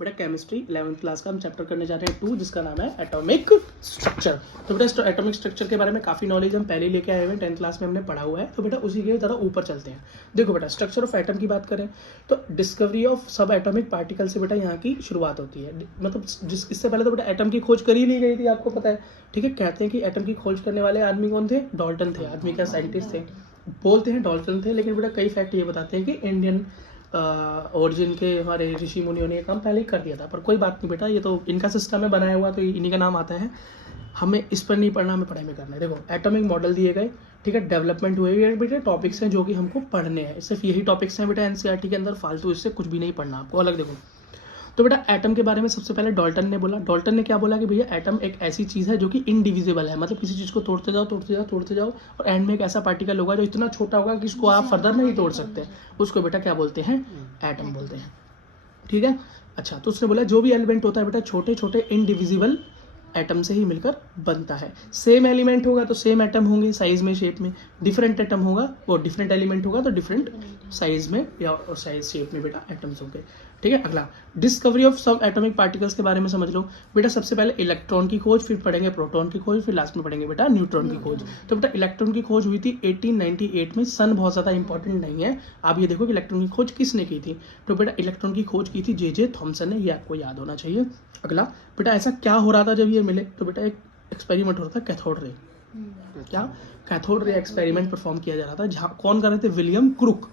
बेटा chemistry 11th class का हम चैप्टर करने जा रहे हैं 2, जिसका नाम है एटॉमिक स्ट्रक्चर। तो बेटा एटॉमिक स्ट्रक्चर के बारे में काफ़ी नॉलेज हम पहले ही लेके आए हुए हैं, 10th क्लास में हमने पढ़ा हुआ है। तो बेटा उसी के ज़रा ऊपर चलते हैं। देखो बेटा स्ट्रक्चर ऑफ एटम की बात करें तो डिस्कवरी ऑफ सब एटॉमिक पार्टिकल से बेटा यहाँ की शुरुआत होती है। मतलब इससे पहले तो बेटा एटम की खोज करी नहीं गई थी, आपको पता है, ठीक है। कहते हैं कि एटम की खोज करने वाले आदमी कौन थे? डाल्टन थे। आदमी क्या साइंटिस्ट थे, बोलते हैं डाल्टन थे, लेकिन बेटा कई फैक्ट ये बताते हैं कि इंडियन ओरिजिन के हमारे ऋषि मुनियों ने ये काम पहले ही कर दिया था। पर कोई बात नहीं बेटा, ये तो इनका सिस्टम है बनाया हुआ, तो इन्हीं का नाम आता है। हमें इस पर नहीं पढ़ना, हमें पढ़ाई में करना है। देखो एटॉमिक मॉडल दिए गए, ठीक है, डेवलपमेंट हुए हुए बेटा टॉपिक्स हैं जो कि हमको पढ़ने हैं। सिर्फ यही टॉपिक्स हैं बेटा एनसीईआरटी के अंदर, फालतू इससे कुछ भी नहीं पढ़ना आपको। अलग देखो तो बेटा एटम के बारे में सबसे पहले डाल्टन ने बोला। डाल्टन ने क्या बोला कि भैया एटम एक ऐसी चीज़ है जो कि इनडिविजिबल है, मतलब किसी चीज़ को तोड़ते जाओ तोड़ते जाओ तोड़ते जाओ और एंड में एक ऐसा पार्टिकल होगा जो इतना छोटा होगा कि इसको आप फर्दर नहीं तोड़ सकते। उसको बेटा क्या बोलते हैं? एटम बोलते हैं, ठीक है। अच्छा, तो उसने बोला जो भी एलिमेंट होता है बेटा छोटे छोटे इनडिविजिबल एटम से ही मिलकर बनता है। सेम एलिमेंट होगा तो सेम एटम होंगे साइज में शेप में, डिफरेंट एटम होगा वो डिफरेंट एलिमेंट होगा तो डिफरेंट साइज में या साइज शेप में बेटा एटम्स होंगे, ठीक है। अगला डिस्कवरी ऑफ सब एटॉमिक पार्टिकल्स के बारे में समझ लो बेटा। सबसे पहले इलेक्ट्रॉन की खोज, फिर पढ़ेंगे प्रोटॉन की खोज, फिर लास्ट में पढ़ेंगे बेटा न्यूट्रॉन की खोज। तो बेटा इलेक्ट्रॉन की खोज हुई थी 1898 में। सन बहुत ज़्यादा इंपॉर्टेंट नहीं है। आप ये देखो कि इलेक्ट्रॉन की खोज किसने की थी। तो बेटा इलेक्ट्रॉन की खोज की थी जे थॉमसन ने, ये आपको याद होना चाहिए। अगला बेटा ऐसा क्या हो रहा था जब ये मिले? तो बेटा एक एक्सपेरिमेंट हो रहा था, कैथोड रे। क्या? कैथोड रे एक्सपेरिमेंट परफॉर्म किया जा रहा था, जहाँ कौन कर रहे थे? William Crook.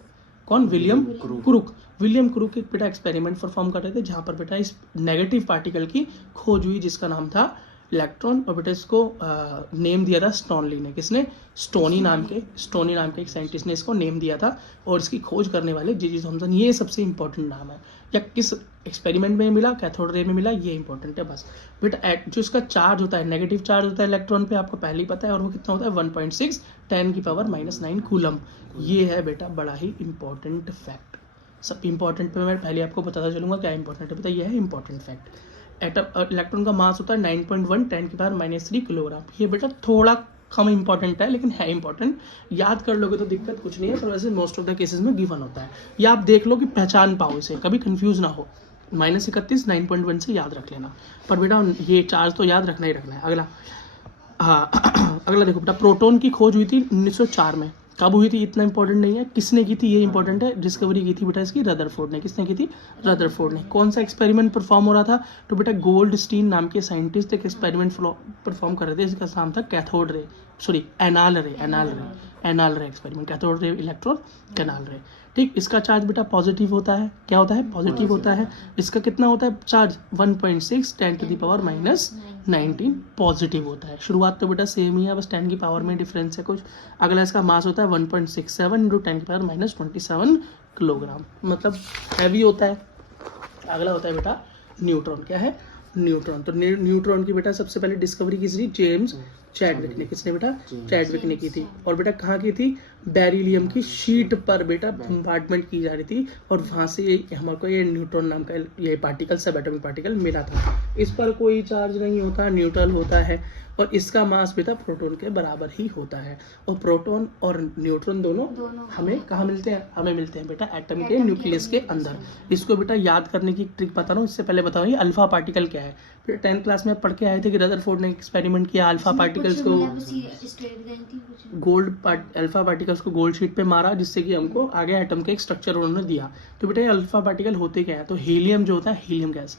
कौन? William Crook. विलियम क्रुक एक बेटा एक्सपेरिमेंट परफॉर्म कर रहे थे जहाँ पर बेटा इस नेगेटिव पार्टिकल की खोज हुई जिसका नाम था इलेक्ट्रॉन। और बेटा इसको नेम दिया था स्टोनली ने। किसने? स्टोनी नाम के एक साइंटिस्ट ने इसको नेम दिया था। और इसकी खोज करने वाले जे थॉमसन, ये सबसे इंपॉर्टेंट नाम है। या किस एक्सपेरिमेंट में मिला? कैथोड रे में मिला, ये इंपॉर्टेंट है बस। बेटा जो इसका चार्ज होता है, नेगेटिव चार्ज होता है इलेक्ट्रॉन पे, आपको पहले ही पता है, और वो कितना होता है? 1.6 10⁻⁹ कूलम। ये है बेटा बड़ा ही इंपॉर्टेंट फैक्ट। सब इंपॉर्टेंट पे मैं पहले आपको बताता चलूंगा क्या इंपॉर्टेंट है। बेटा ये है इंपॉर्टेंट फैक्ट। एटम इलेक्ट्रॉन का मास होता है 9.1 10⁻³ किलोग्राम। ये बेटा थोड़ा कम इंपॉर्टेंट है लेकिन है इंपॉर्टेंट। याद कर लोगे तो दिक्कत कुछ नहीं है, पर वैसे मोस्ट ऑफ द केसेस में गिवन होता है। या आप देख लो कि पहचान पाओ इसे, कभी कंफ्यूज ना हो। -31 9.1 से याद रख लेना। पर बेटा ये चार्ज तो याद रखना ही रखना है। अगला अगला देखो बेटा प्रोटॉन की खोज हुई थी 1904 में। कब हुई थी इतना इंपॉर्टेंट नहीं है, किसने की थी ये इंपॉर्टेंट है। डिस्कवरी की थी बेटा इसकी रदरफोर्ड ने। किसने की थी? रदरफोर्ड ने। कौन सा एक्सपेरिमेंट परफॉर्म हो रहा था? तो बेटा गोल्डस्टीन नाम के साइंटिस्ट एक एक्सपेरिमेंट परफॉर्म कर रहे थे, इसका नाम था कैथोड रे, सॉरी एनाल रे experiment. Cathode ray electron, anal रे, ठीक। इसका चार्ज बेटा पॉजिटिव होता है। क्या होता है? पॉजिटिव होता है। इसका कितना होता है चार्ज? 1.6 10⁻⁹ पॉजिटिव होता है। शुरुआत तो बेटा सेम ही है, बस 10 की पावर में डिफरेंस है कुछ। अगला इसका मास होता है 1.67 × 10⁻⁻27 किलोग्राम, मतलब हैवी होता है। अगला होता है बेटा न्यूट्रॉन। क्या है? न्यूट्रॉन। तो न्यूट्रॉन की बेटा सबसे पहले डिस्कवरी की थी जेम्स चैडविक ने। किसने बेटा? चैडविक ने की थी। और बेटा कहाँ की थी? बेरिलियम की शीट पर बेटा बम्बार्डमेंट की जा रही थी, और वहाँ से हमारे को ये न्यूट्रॉन नाम का ये पार्टिकल, सब एटॉमिक पार्टिकल मिला था। इस पर कोई चार्ज नहीं होता, न्यूट्रल होता है, और इसका मास बेटा प्रोटॉन के बराबर ही होता है। और प्रोटॉन और न्यूट्रॉन दोनों हमें कहाँ मिलते हैं? हमें मिलते हैं बेटा एटम के न्यूक्लियस के अंदर। इसको बेटा याद करने की ट्रिक बता रहा हूँ, इससे पहले बताओ ये अल्फा पार्टिकल क्या है। फिर 10th क्लास में पढ़ के आए थे कि रदरफोर्ड ने एक्सपेरिमेंट किया, अल्फा पार्टिकल्स को अल्फा पार्टिकल्स को गोल्ड शीट पे मारा, जिससे कि हमको आगे एटम के एक स्ट्रक्चर उन्होंने दिया। तो बेटा ये अल्फा पार्टिकल होते क्या है? तो हीलियम जो होता है, हीलियम गैस,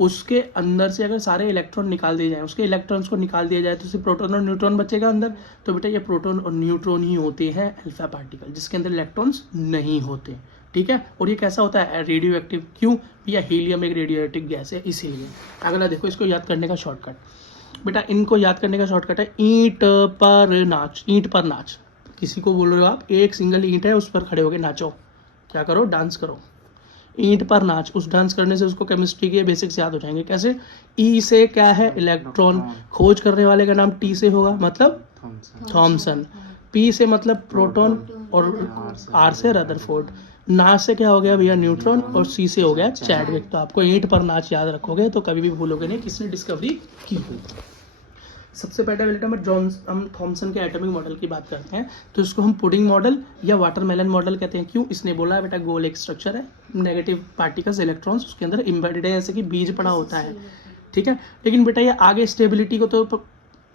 उसके अंदर से अगर सारे इलेक्ट्रॉन निकाल दिए जाए, उसके इलेक्ट्रॉन्स को निकाल दिया जाए तो सिर्फ प्रोटॉन और न्यूट्रॉन बचेगा अंदर। तो बेटा ये प्रोटॉन और न्यूट्रॉन ही होते हैं अल्फा पार्टिकल, जिसके अंदर इलेक्ट्रॉन्स नहीं होते, ठीक है। और ये कैसा होता है? Radio active. क्यों? या हीलियम एक रेडियो एक्टिव गैस है, इसीलिए। अगला देखो इसको याद करने का शॉर्टकट। बेटा इनको याद करने का शॉर्टकट है ईंट पर नाच। ईंट पर नाच, किसी को बोल रहे हो आप, एक सिंगल ईंट है उस पर खड़े होके नाचो। क्या करो? डांस करो। ईंट पर नाच। उस डांस करने से उसको केमिस्ट्री के बेसिक्स याद हो जाएंगे। कैसे? ई से क्या है? इलेक्ट्रॉन। खोज करने वाले का नाम टी से होगा, मतलब थॉमसन। पी से मतलब प्रोटॉन, और आर से रदरफोर्ड। नाच से क्या हो गया भैया? न्यूट्रॉन। और सी से हो गया चैडविक। तो आपको ईंट पर नाच याद रखोगे तो कभी भी भूलोगे नहीं किसने डिस्कवरी की हुई। सबसे पहले एटम हम थॉमसन के एटॉमिक मॉडल की बात करते हैं तो इसको हम पुडिंग मॉडल या वाटरमेलन मॉडल कहते हैं। क्यों? इसने बोला बेटा गोल एक स्ट्रक्चर है, नेगेटिव पार्टिकल्स इलेक्ट्रॉन्स उसके अंदर इम्बेडेड है, जैसे कि बीज पड़ा होता है, ठीक है। लेकिन बेटा ये आगे स्टेबिलिटी को तो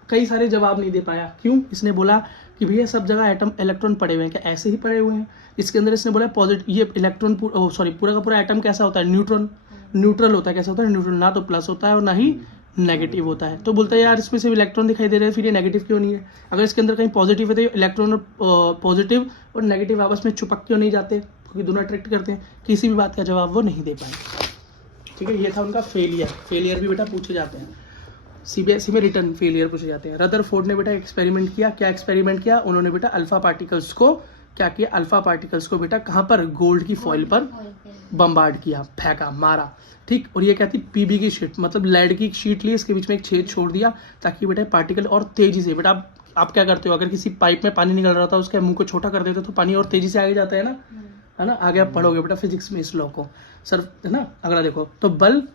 कई सारे जवाब नहीं दे पाया। क्यों? इसने बोला कि भैया सब जगह एटम इलेक्ट्रॉन पड़े हुए हैं, क्या ऐसे ही पड़े हुए हैं? इसके अंदर इसने बोला पॉजिटिव, ये इलेक्ट्रॉन पूरा का पूरा एटम कैसा होता है? न्यूट्रल होता है। कैसा होता है? न्यूट्रल, ना तो प्लस होता है और ना ही नेगेटिव होता है। तो बोलता है यार इसमें सिर्फ इलेक्ट्रॉन दिखाई दे रहे हैं, फिर ये नेगेटिव क्यों नहीं है? अगर इसके अंदर कहीं पॉजिटिव है तो इलेक्ट्रॉन और पॉजिटिव और नेगेटिव आपस में चिपक क्यों नहीं जाते? क्योंकि दोनों अट्रैक्ट करते हैं। किसी भी बात का जवाब वो नहीं दे पाए, ठीक है। ये था उनका फेलियर भी बेटा पूछे जाते हैं, CBSE में रिटर्न फेलियर पूछे जाते हैं। रदरफोर्ड ने बेटा एक्सपेरिमेंट किया। क्या एक्सपेरिमेंट किया? उन्होंने बेटा अल्फा पार्टिकल्स को क्या किया? अल्फा पार्टिकल्स को बेटा कहाँ पर? गोल्ड की फॉइल पर बम्बार्ड किया, फेंका, मारा, ठीक। और ये क्या थी? PB की शीट, मतलब लेड की शीट ली, इसके बीच में एक छेद छोड़ दिया ताकि बेटा पार्टिकल और तेजी से, बेटा आप क्या करते हो? अगर किसी पाइप में पानी निकल रहा था उसके मुंह को छोटा कर देते तो पानी और तेजी से आगे जाता है ना, है ना। आगे आप पढ़ोगे बेटा फिजिक्स में इस लॉ को, सर, है ना। अगला देखो, तो बल्ब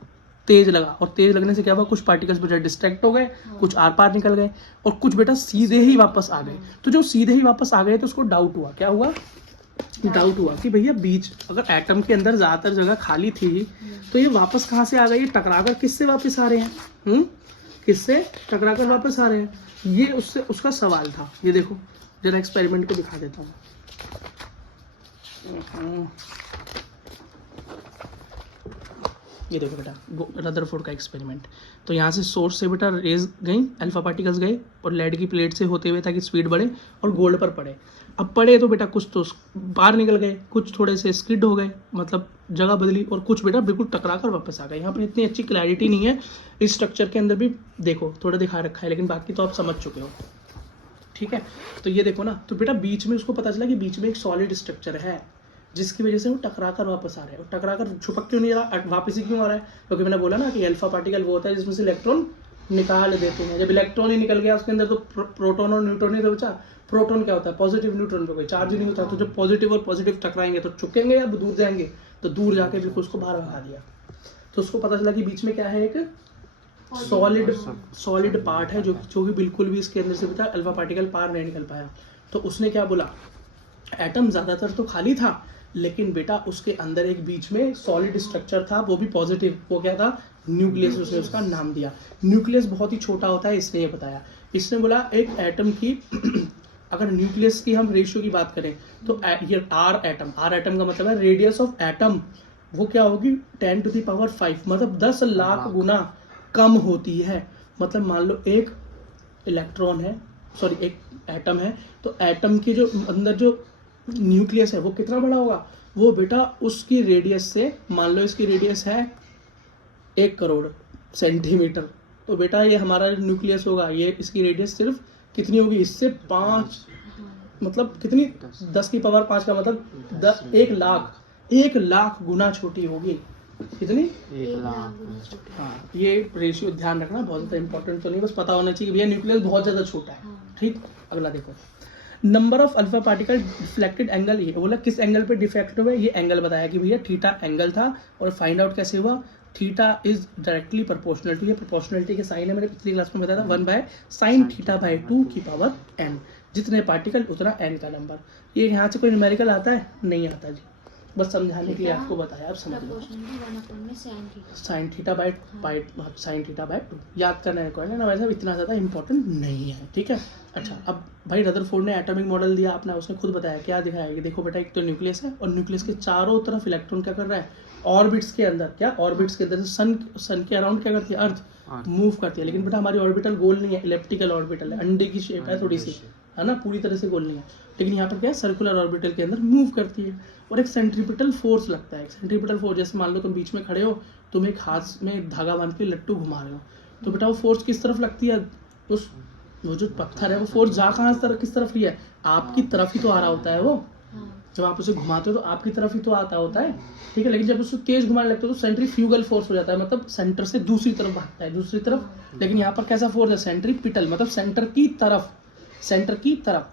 तेज लगा और तेज लगने से क्या हुआ? कुछ पार्टिकल्स बेटा डिस्ट्रैक्ट हो गए, कुछ आर पार निकल गए और कुछ बेटा सीधे ही वापस आ गए। तो जो सीधे ही वापस आ गए तो उसको डाउट हुआ। क्या हुआ? डाउट हुआ कि भैया बीच, अगर एटम के अंदर ज्यादातर जगह खाली थी तो ये वापस कहाँ से आ गए? ये टकराकर किससे वापस आ रहे हैं? किससे टकराकर वापस आ रहे हैं? ये उससे उसका सवाल था। ये देखो जरा एक्सपेरिमेंट को दिखा देता हूँ। ये देखो बेटा रदरफोर्ड का एक्सपेरिमेंट। तो यहाँ से सोर्स से बेटा रेज गई, अल्फा पार्टिकल्स गए और लेड की प्लेट से होते हुए ताकि स्पीड बढ़े और गोल्ड पर पड़े। अब पड़े तो बेटा कुछ तो बाहर निकल गए, कुछ थोड़े से स्किड हो गए, मतलब जगह बदली, और कुछ बेटा बिल्कुल टकरा कर वापस आ गए। यहाँ पर इतनी अच्छी क्लैरिटी नहीं है इस स्ट्रक्चर के अंदर भी, देखो थोड़ा दिखा रखा है, लेकिन बाकी तो आप समझ चुके हो, ठीक है। तो ये देखो ना, तो बेटा बीच में उसको पता चला कि बीच में एक सॉलिड स्ट्रक्चर है जिसकी वजह से वो टकरा कर वापस आ रहे हैं। और टकरा कर छुपक क्यों नहीं रहा, वापस ही क्यों आ रहा है? क्योंकि मैंने बोला ना कि अल्फा पार्टिकल वो होता है जिसमें से इलेक्ट्रॉन निकाल देते हैं। जब इलेक्ट्रॉन ही निकल गया उसके अंदर तो प्रोटॉन और न्यूट्रॉन ही तो बचा। प्रोटॉन क्या होता है? पॉजिटिव न्यूट्रॉन पे कोई चार्ज ही नहीं होता। तो जब पॉजिटिव और पॉजिटिव टकराएंगे तो चुकेंगे या दूर जाएंगे? तो दूर जाके बिल्कुल उसको बाहर भगा दिया। तो उसको पता चला कि बीच में क्या है? एक सॉलिड पार्ट है जो कि बिल्कुल भी इसके अंदर से बेटा अल्फा पार्टिकल पार नहीं निकल पाया। तो उसने क्या बोला? एटम ज्यादातर तो खाली था लेकिन बेटा उसके अंदर एक बीच में सॉलिड स्ट्रक्चर था, वो भी पॉजिटिव। वो क्या था? न्यूक्लियस, उसने उसका नाम दिया। न्यूक्लियस बहुत ही छोटा होता है, इसने ये बताया। इसने बोला एक एटम की अगर न्यूक्लियस की हम रेशियो की बात करें तो ये आर एटम का मतलब है रेडियस ऑफ एटम, वो क्या होगी? 10⁵, मतलब 10 लाख गुना कम होती है। मतलब मान लो एक इलेक्ट्रॉन है, सॉरी एक एटम है, तो एटम की जो अंदर जो न्यूक्लियस है वो कितना बड़ा होगा? वो बेटा उसकी रेडियस से, मान लो इसकी रेडियस है 1 करोड़ सेंटीमीटर, तो बेटा ये हमारा न्यूक्लियस होगा, ये इसकी रेडियस सिर्फ कितनी होगी? इससे 5, मतलब कितनी? 10⁵ का मतलब 1 लाख गुना छोटी होगी। कितनी? 1 लाख। हाँ, ये रेशियो ध्यान रखना, बहुत ज़्यादा इंपॉर्टेंट तो नहीं, बस पता होना चाहिए भैया न्यूक्लियस बहुत ज़्यादा छोटा है, ठीक। अगला देखो, number of alpha particle deflected angle. ये बोला किस एंगल पे डिफ्लेक्ट हुए? ये एंगल बताया कि भैया थीटा एंगल था। और फाइंड आउट कैसे हुआ? Theta is directly proportional to, ये प्रोपोर्शनलिटी के साइन है, मैंने पिछली क्लास में बताया था, 1/sin θ/2 जितने पार्टिकल उतना n का नंबर। ये यहाँ से कोई न्यूमेरिकल आता है? नहीं आता जी, बस समझाने के लिए आपको बताया, आप समझ लो। sin θ/2 याद करना है ना, वैसे इतना ज़्यादा इंपॉर्टेंट नहीं है, ठीक है। अच्छा, अब भाई रदरफोर्ड ने एटॉमिक मॉडल दिया अपना, उसने खुद बताया, क्या दिखाया कि देखो बेटा एक तो न्यूक्लियस है और न्यूक्लियस के चारों तरफ इलेक्ट्रॉन क्या कर रहा है? ऑर्बिट्स के अंदर। क्या? ऑर्बिट्स के अंदर सन के अराउंड क्या करती है? अर्थ मूव करती है। लेकिन बेटा हमारी ऑर्बिटल गोल नहीं है, इलेप्टिकल ऑर्बिटल है, अंडे की शेप है थोड़ी सी, है ना, पूरी तरह से गोल नहीं है। लेकिन यहाँ पर क्या है? सर्कुलर ऑर्बिटल के अंदर मूव करती है और एक सेंट्रीपिटल फोर्स लगता है। सेंट्रीपिटल फोर्स, जैसे मान लो तुम बीच में खड़े हो, तुम एक हाथ में धागा बांध के लट्टू घुमा रहे हो, तो बेटा वो फोर्स किस तरफ लगती है? उस वो जो पत्थर है वो फोर्स जा कहाँ किस तरफ ही है? आपकी तरफ ही तो आ रहा होता है वो। जब आप उसे घुमाते हो तो आपकी तरफ ही तो आता होता है, ठीक है। लेकिन जब उसको तेज घुमाने लगते हो तो सेंट्रीफ्यूगल फोर्स हो जाता है, मतलब सेंटर से दूसरी तरफ भागता है, दूसरी तरफ। लेकिन यहाँ पर कैसा फोर्स है? सेंट्रीपिटल, मतलब सेंटर की तरफ।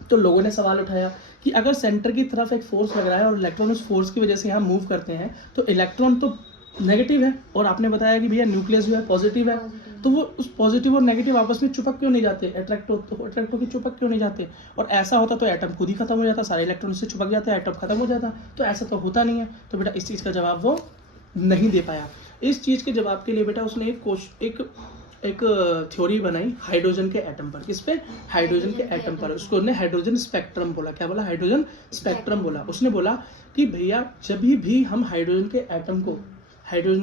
तो लोगों ने सवाल उठाया कि अगर सेंटर की तरफ एक फोर्स लग रहा है और इलेक्ट्रॉन उस फोर्स की वजह से यहाँ मूव करते हैं तो इलेक्ट्रॉन तो नेगेटिव है, और आपने बताया कि भैया न्यूक्लियस जो है पॉजिटिव है, तो वो उस पॉजिटिव और नेगेटिव आपस में चिपक क्यों नहीं जाते, अट्रैक्ट होकर चिपक क्यों नहीं जाते। और ऐसा होता तो एटम खुद ही खत्म हो जाता, सारे इलेक्ट्रॉन से चिपक जाते, एटम खत्म हो जाता। तो ऐसा तो होता नहीं है। तो बेटा इस चीज़ का जवाब वो नहीं दे पाया। इस चीज़ के जवाब के लिए बेटा उसने एक थ्योरी बनाई हाइड्रोजन के एटम पर। किस पे? हाइड्रोजन के एटम पर। उसको उसने हाइड्रोजन स्पेक्ट्रम बोला। क्या बोला? हाइड्रोजन स्पेक्ट्रम बोला। उसने बोला कि भैया जब भी हम हाइड्रोजन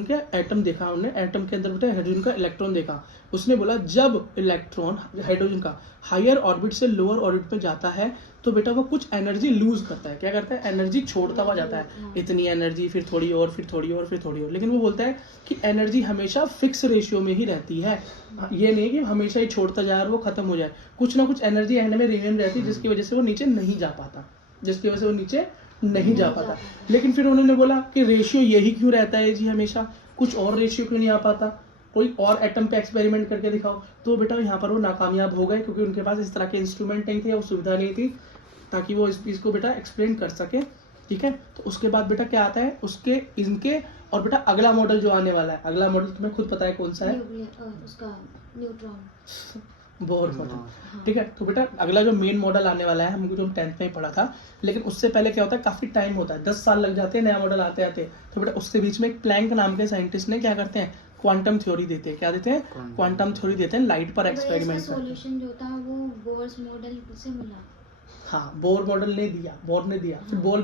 के एटम देखा, उन्होंने एटम के अंदर बेटा हाइड्रोजन का इलेक्ट्रॉन देखा। उसने बोला जब इलेक्ट्रॉन हाइड्रोजन का हायर ऑर्बिट से लोअर ऑर्बिट में जाता है तो बेटा वो कुछ एनर्जी लूज करता है। क्या करता है? एनर्जी छोड़ता हुआ जाता है। इतनी एनर्जी, फिर थोड़ी और, फिर थोड़ी और, फिर थोड़ी और। लेकिन वो बोलता है कि एनर्जी हमेशा फिक्स रेशियो में ही रहती है। ये नहीं कि हमेशा ही छोड़ता जाए और वो खत्म हो जाए। कुछ ना कुछ एनर्जी एंड में रिमेन रहती है जिसकी वजह से वो नीचे नहीं जा पाता। लेकिन फिर उन्होंने बोला कि रेशियो यही क्यों रहता है जी हमेशा, कुछ और रेशियो क्यों नहीं आ पाता, कोई और एटम पे एक्सपेरिमेंट करके दिखाओ। तो बेटा यहाँ पर वो नाकामयाब हो गए क्योंकि उनके पास इस तरह के इंस्ट्रूमेंट नहीं थे, वो सुविधा नहीं थी ताकि वो इस चीज़ को बेटा एक्सप्लेन कर सके। ठीक है, तो उसके बाद बेटा क्या आता है इनके और बेटा अगला मॉडल जो आने वाला है, अगला मॉडल तुम्हें खुद पता है कौन सा है, उसका न्यूट्रॉन बोर मॉडल। ठीक है, तो बेटा अगला जो मेन मॉडल आने वाला है, हमको जो 10th में पढ़ा था, लेकिन उससे पहले क्या होता है, काफी टाइम होता है, 10 साल लग जाते हैं नया मॉडल आते आते। तो बेटा उसके बीच में एक प्लैंक नाम के साइंटिस्ट ने क्या करते हैं, क्वांटम थ्योरी देते हैं। क्या देते हैं? क्वांटम थ्योरी देते हैं, लाइट पर एक्सपेरिमेंट करते हैं। सॉल्यूशन जो था वो बोर्स मॉडल से मिला। हाँ, बोर मॉडल ने दिया, बोर ने दिया। फिर बोर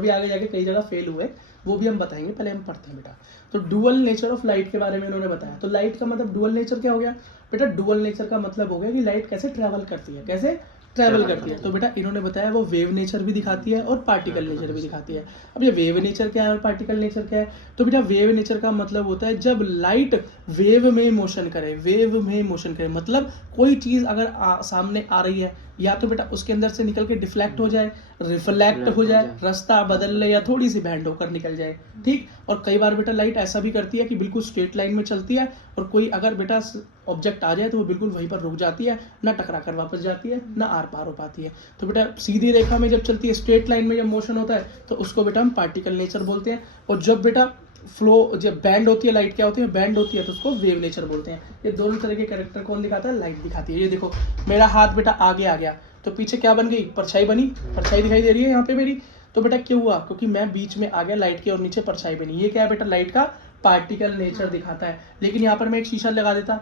भी आगे जाके कई जगह फेल हुए, वो भी हम बताएंगे, पहले हम पढ़ते हैं बेटा। तो डुअल नेचर ऑफ लाइट के बारे में इन्होंने बताया। तो लाइट का मतलब डुअल नेचर क्या हो गया बेटा? डुअल नेचर का मतलब हो गया कि लाइट कैसे ट्रैवल करती है, कैसे ट्रैवल करती है। तो बेटा इन्होंने बताया वो वेव नेचर भी दिखाती है और पार्टिकल नेचर भी दिखाती है। अब ये वेव नेचर क्या है और पार्टिकल नेचर क्या है? तो बेटा वेव नेचर का मतलब होता है जब लाइट वेव में मोशन करे, मतलब कोई चीज अगर सामने आ रही है, या तो बेटा उसके अंदर से निकल के डिफ्लेक्ट हो जाए, रिफ्लेक्ट हो जाए, रास्ता बदल ले, या थोड़ी सी बैंड होकर निकल जाए। ठीक, और कई बार बेटा लाइट ऐसा भी करती है कि बिल्कुल स्ट्रेट लाइन में चलती है, और कोई अगर बेटा ऑब्जेक्ट आ जाए तो वो बिल्कुल वहीं पर रुक जाती है, ना टकरा कर वापस जाती है, ना आर पार हो पाती है। तो बेटा सीधी रेखा में जब चलती है, स्ट्रेट लाइन में जब मोशन होता है, तो उसको बेटा हम पार्टिकल नेचर बोलते हैं। और जब बेटा जब बैंड होती है, लाइट क्या होती है, बैंड होती है, तो उसको वेव नेचर बोलते हैं। ये दोनों तरह के कैरेक्टर कौन दिखाता है? लाइट दिखाती है। ये देखो मेरा हाथ बेटा आगे आ गया तो पीछे क्या बन गई? परछाई बनी, परछाई दिखाई दे रही है यहाँ पे मेरी। तो बेटा क्यों हुआ? क्योंकि मैं बीच में आ गया लाइट के और नीचे परछाई बनी। ये क्या है बेटा? लाइट का पार्टिकल नेचर दिखाता है। लेकिन यहाँ पर मैं एक शीशा लगा देता,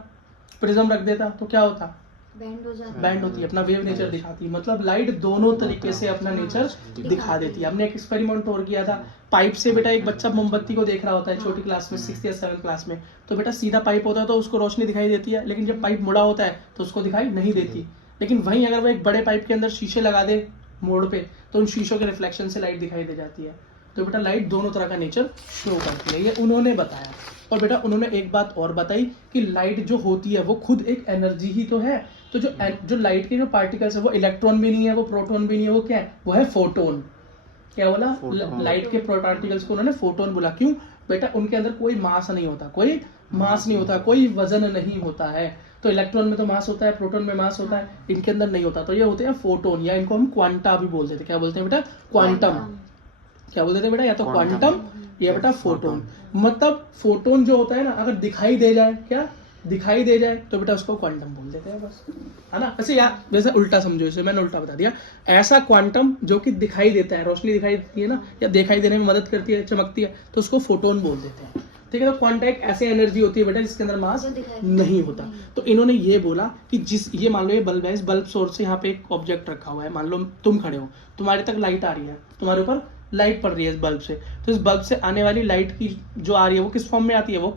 प्रिज्म रख देता, तो क्या होता? बैंड होती है, अपना वेव नेचर दिखाती है। मतलब लाइट दोनों तरीके से अपना नेचर दिखा देती है। हमने एक एक्सपेरिमेंट और किया था, पाइप से बेटा एक बच्चा मोमबत्ती को देख रहा होता है छोटी क्लास में, 6th या 7th क्लास में। तो बेटा सीधा पाइप होता है तो उसको रोशनी दिखाई देती है, लेकिन जब पाइप मुड़ा होता है तो उसको दिखाई नहीं देती। लेकिन वहीं अगर वो एक बड़े पाइप के अंदर शीशे लगा दे मोड़ पे, तो उन शीशों के रिफ्लेक्शन से लाइट दिखाई दे जाती है। तो बेटा लाइट दोनों तरह का नेचर शो करती है, ये उन्होंने बताया। और बेटा उन्होंने एक बात और बताई कि लाइट जो होती है वो खुद एक एनर्जी ही तो है। तो जो लाइट के जो पार्टिकल्स है वो इलेक्ट्रॉन भी नहीं है, वो प्रोटॉन भी नहीं है, वो क्या है? वो है फोटोन। क्या बोला? लाइट के पार्टिकल्स को उन्होंने फोटोन बोला। क्यों बेटा? उनके अंदर कोई मास नहीं होता, कोई वजन नहीं होता है। तो इलेक्ट्रॉन में तो मास होता है, प्रोटॉन में मास होता है, इनके अंदर नहीं होता। तो ये होते हैं फोटोन, या इनको हम क्वांटा भी बोलते थे। क्या बोलते हैं बेटा? क्वांटम। क्या बोलते थे बेटा? या तो क्वांटम या बेटा फोटोन। मतलब फोटोन जो होता है ना, अगर दिखाई दे जाए, क्या दिखाई दे जाए, तो बेटा उसको क्वांटम बोल देते हैं, बस, है ना। वैसे यार वैसे उल्टा समझो, इसे मैंने उल्टा बता दिया। ऐसा क्वांटम जो कि दिखाई देता है, रोशनी दिखाई देती है ना, या दिखाई देने में मदद करती है, चमकती है, तो उसको फोटोन बोल देते हैं। ठीक है, तो क्वांटा एक ऐसी एनर्जी होती है बेटा जिसके अंदर मास नहीं होता। तो इन्होंने ये बोला कि ये मान लो ये बल्ब है, इस बल्ब सोर्स से यहाँ पे एक ऑब्जेक्ट रखा हुआ है, मान लो तुम खड़े हो, तुम्हारे तक लाइट आ रही है, तुम्हारे ऊपर लाइट पड़ रही है इस बल्ब से। तो इस बल्ब से आने वाली लाइट की जो आ रही है वो किस फॉर्म में आती है? वो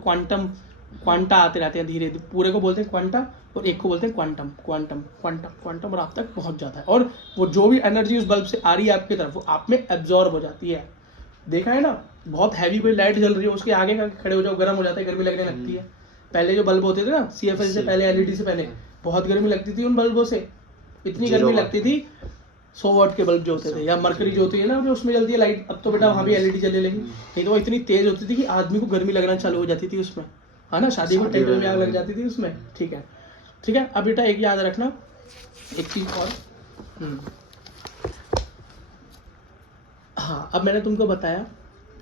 क्वांटा आते रहते हैं धीरे धीरे। पूरे को बोलते हैं क्वांटा और एक को बोलते हैं क्वांटम, और आप तक पहुंच जाता है। और वो जो भी एनर्जी उस बल्ब से आ रही है आपकी तरफ, वो आप में एब्जॉर्ब हो जाती है। देखा है ना, बहुत हैवी कोई लाइट जल रही है, उसके आगे का खड़े हो जाओ, गर्म हो जाता है, गर्मी लगने लगती है। पहले जो बल्ब होते थे ना, CFL से पहले, LED से पहले, बहुत गर्मी लगती थी उन बल्बों से। इतनी गर्मी लगती थी, 100 वाट के बल्ब जो होते थे, या मरकरी जो होती है ना, जो उसमें जलती है लाइट, अब तो बेटा वहाँ भी LED जलने लगी। नहीं तो वो इतनी तेज होती थी कि आदमी को गर्मी लगना चालू हो जाती थी उसमें, है ना। शादी में टेंट में आग लग जाती थी उसमें। ठीक है। अब बेटा एक याद रखना, एक चीज और, हाँ, अब मैंने तुमको बताया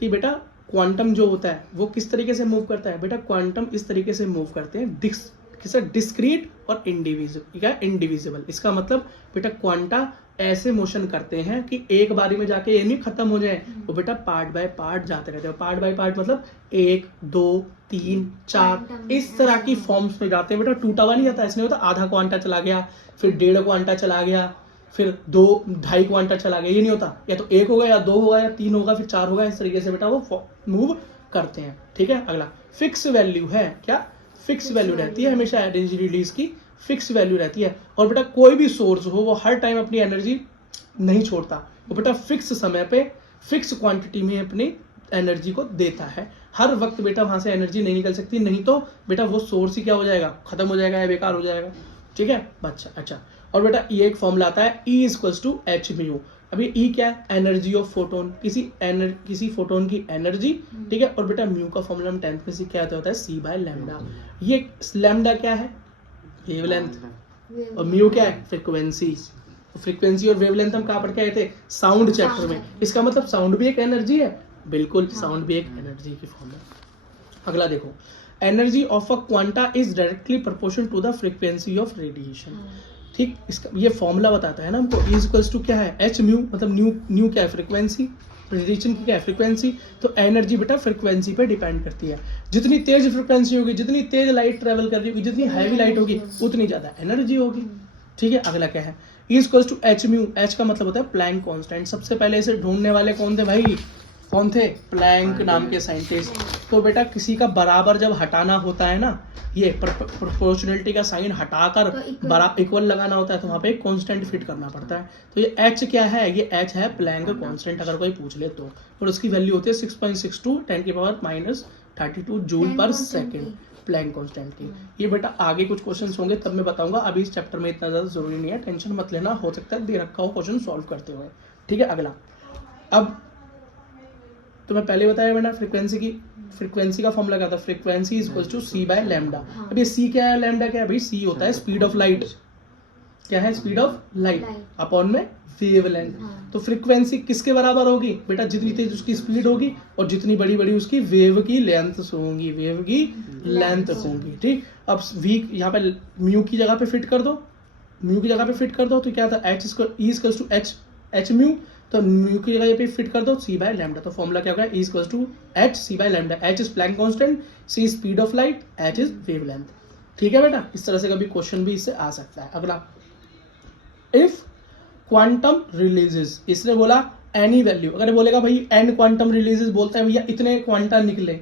कि बेटा क्वांटम जो होता है वो किस तरीके से मूव करता है। बेटा क्वांटम इस तरीके से मूव करते हैं, डिस्क किसका, डिस्क्रीट और इंडिविजिबल, क्या इंडिविजिबल। इसका मतलब बेटा क्वांटा ऐसे मोशन करते हैं कि एक बारी में जाके ये नहीं खत्म हो जाए, वो बेटा पार्ट बाय पार्ट जाते रहते हैं। पार्ट बाय पार्ट मतलब 1 2 3 4 इस तरह की फॉर्म्स में जाते हैं बेटा। टूटा हुआ नहीं जाता, इसमें होता आधा क्वांटा चला गया, फिर 1.5 क्वांटा चला गया, फिर 2.5 क्वांटा चला गया, ये नहीं होता। या तो 1 होगा या 2 होगा या 3 होगा फिर 4 होगा, इस तरीके से बेटा वो मूव करते हैं। ठीक है, अगला फिक्स वैल्यू है, क्या फिक्स वैल्यू रहती है हमेशा, एनर्जी रिलीज की फिक्स वैल्यू रहती है। और बेटा कोई भी सोर्स हो वो हर टाइम अपनी एनर्जी नहीं छोड़ता, वो बेटा फिक्स समय पे फिक्स क्वांटिटी में अपनी एनर्जी को देता है। हर वक्त बेटा वहां से एनर्जी नहीं निकल सकती, नहीं तो बेटा वो सोर्स ही क्या हो जाएगा, खत्म हो जाएगा या बेकार हो जाएगा। ठीक है बच्चा, अच्छा। और बेटा ये एक फॉर्मूला आता है E = h म्यू। अभी E क्या है, एनर्जी ऑफ फोटोन, किसी फोटोन की एनर्जी। ठीक है, और बेटा म्यू का फॉर्मूला हम 10th में सीख के आते होता है C/λ। ये लैम्डा क्या है, वेवलेंथ, और म्यू क्या है, फ्रीक्वेंसी। फ्रीक्वेंसी और वेवलेंथ हम कहाँ पढ़ के आए थे, साउंड चैप्टर में। इसका मतलब साउंड भी एक एनर्जी है, बिल्कुल साउंड भी एक एनर्जी की फॉर्म है। अगला देखो, energy of a quanta is directly proportional to the frequency of radiation. ठीक, इसका ये फॉर्मूला बताता है ना हमको। E = क्या है, h म्यू, मतलब न्यू क्या है, फ्रीक्वेंसी, रेडिएशन की क्या है, फ्रीक्वेंसी। तो एनर्जी बेटा फ्रीक्वेंसी पे डिपेंड करती है। जितनी तेज फ्रीक्वेंसी होगी, जितनी तेज लाइट ट्रेवल कर रही होगी, जितनी हैवी लाइट होगी, उतनी ज्यादा एनर्जी होगी। ठीक है, अगला क्या है, E = h म्यू। h का मतलब होता है प्लैंक कांस्टेंट। सबसे पहले इसे ढूंढने वाले कौन थे भाई, कौन थे, प्लैंक नाम के साइंटिस्ट। तो बेटा किसी का बराबर जब हटाना होता है ना, ये प्रोपोर्शनलिटी का साइन हटाकर बराबर इक्वल लगाना होता है, तो वहां पे एक कांस्टेंट फिट करना पड़ता है। तो ये h क्या है, ये h है प्लैंक कांस्टेंट, अगर कोई पूछ ले तो। और उसकी वैल्यू होती है 6.62 10⁻−32 जूल पर सेकेंड, प्लैंक कांस्टेंट की। ये बेटा आगे कुछ क्वेश्चंस होंगे तब मैं बताऊंगा, अभी इस चैप्टर में इतना ज्यादा जरूरी नहीं है, टेंशन मत लेना, हो सकता है दे रखा हो क्वेश्चन सॉल्व करते हुए। ठीक है, अगला, अब तो मैं पहले बताया बेटा फ्रीक्वेंसी का फॉर्मूला क्या था, फ्रीक्वेंसी = C/λ। अब ये C क्या है, लैम्डा क्या है भाई, C होता है स्पीड ऑफ लाइट। क्या है, स्पीड ऑफ लाइट अपॉन में वेवलेंथ। तो फ्रीक्वेंसी किसके बराबर होगी बेटा, जितनी तेज उसकी स्पीड होगी और जितनी बड़ी बड़ी उसकी वेव की लेंथ होंगी, वेव की लेंथ होंगी। ठीक, अब v यहाँ पे म्यू की जगह पे फिट कर दो, म्यू की जगह पे फिट कर दो, तो क्या था, E = h म्यू। तो म्यू की जगह पे फिट कर दो C/λ। तो फॉर्मूला क्या होगा, E = h C/λ। h is Planck constant, C speed of light, h is wavelength. ठीक है बेटा, इस तरह से कभी क्वेश्चन भी इससे आ सकता है। अगला, इफ क्वांटम रिलीजेस, इसने बोला एनी वैल्यू, अगर बोलेगा भाई n क्वांटम रिलीजेस, बोलता है भैया इतने क्वांटा निकले,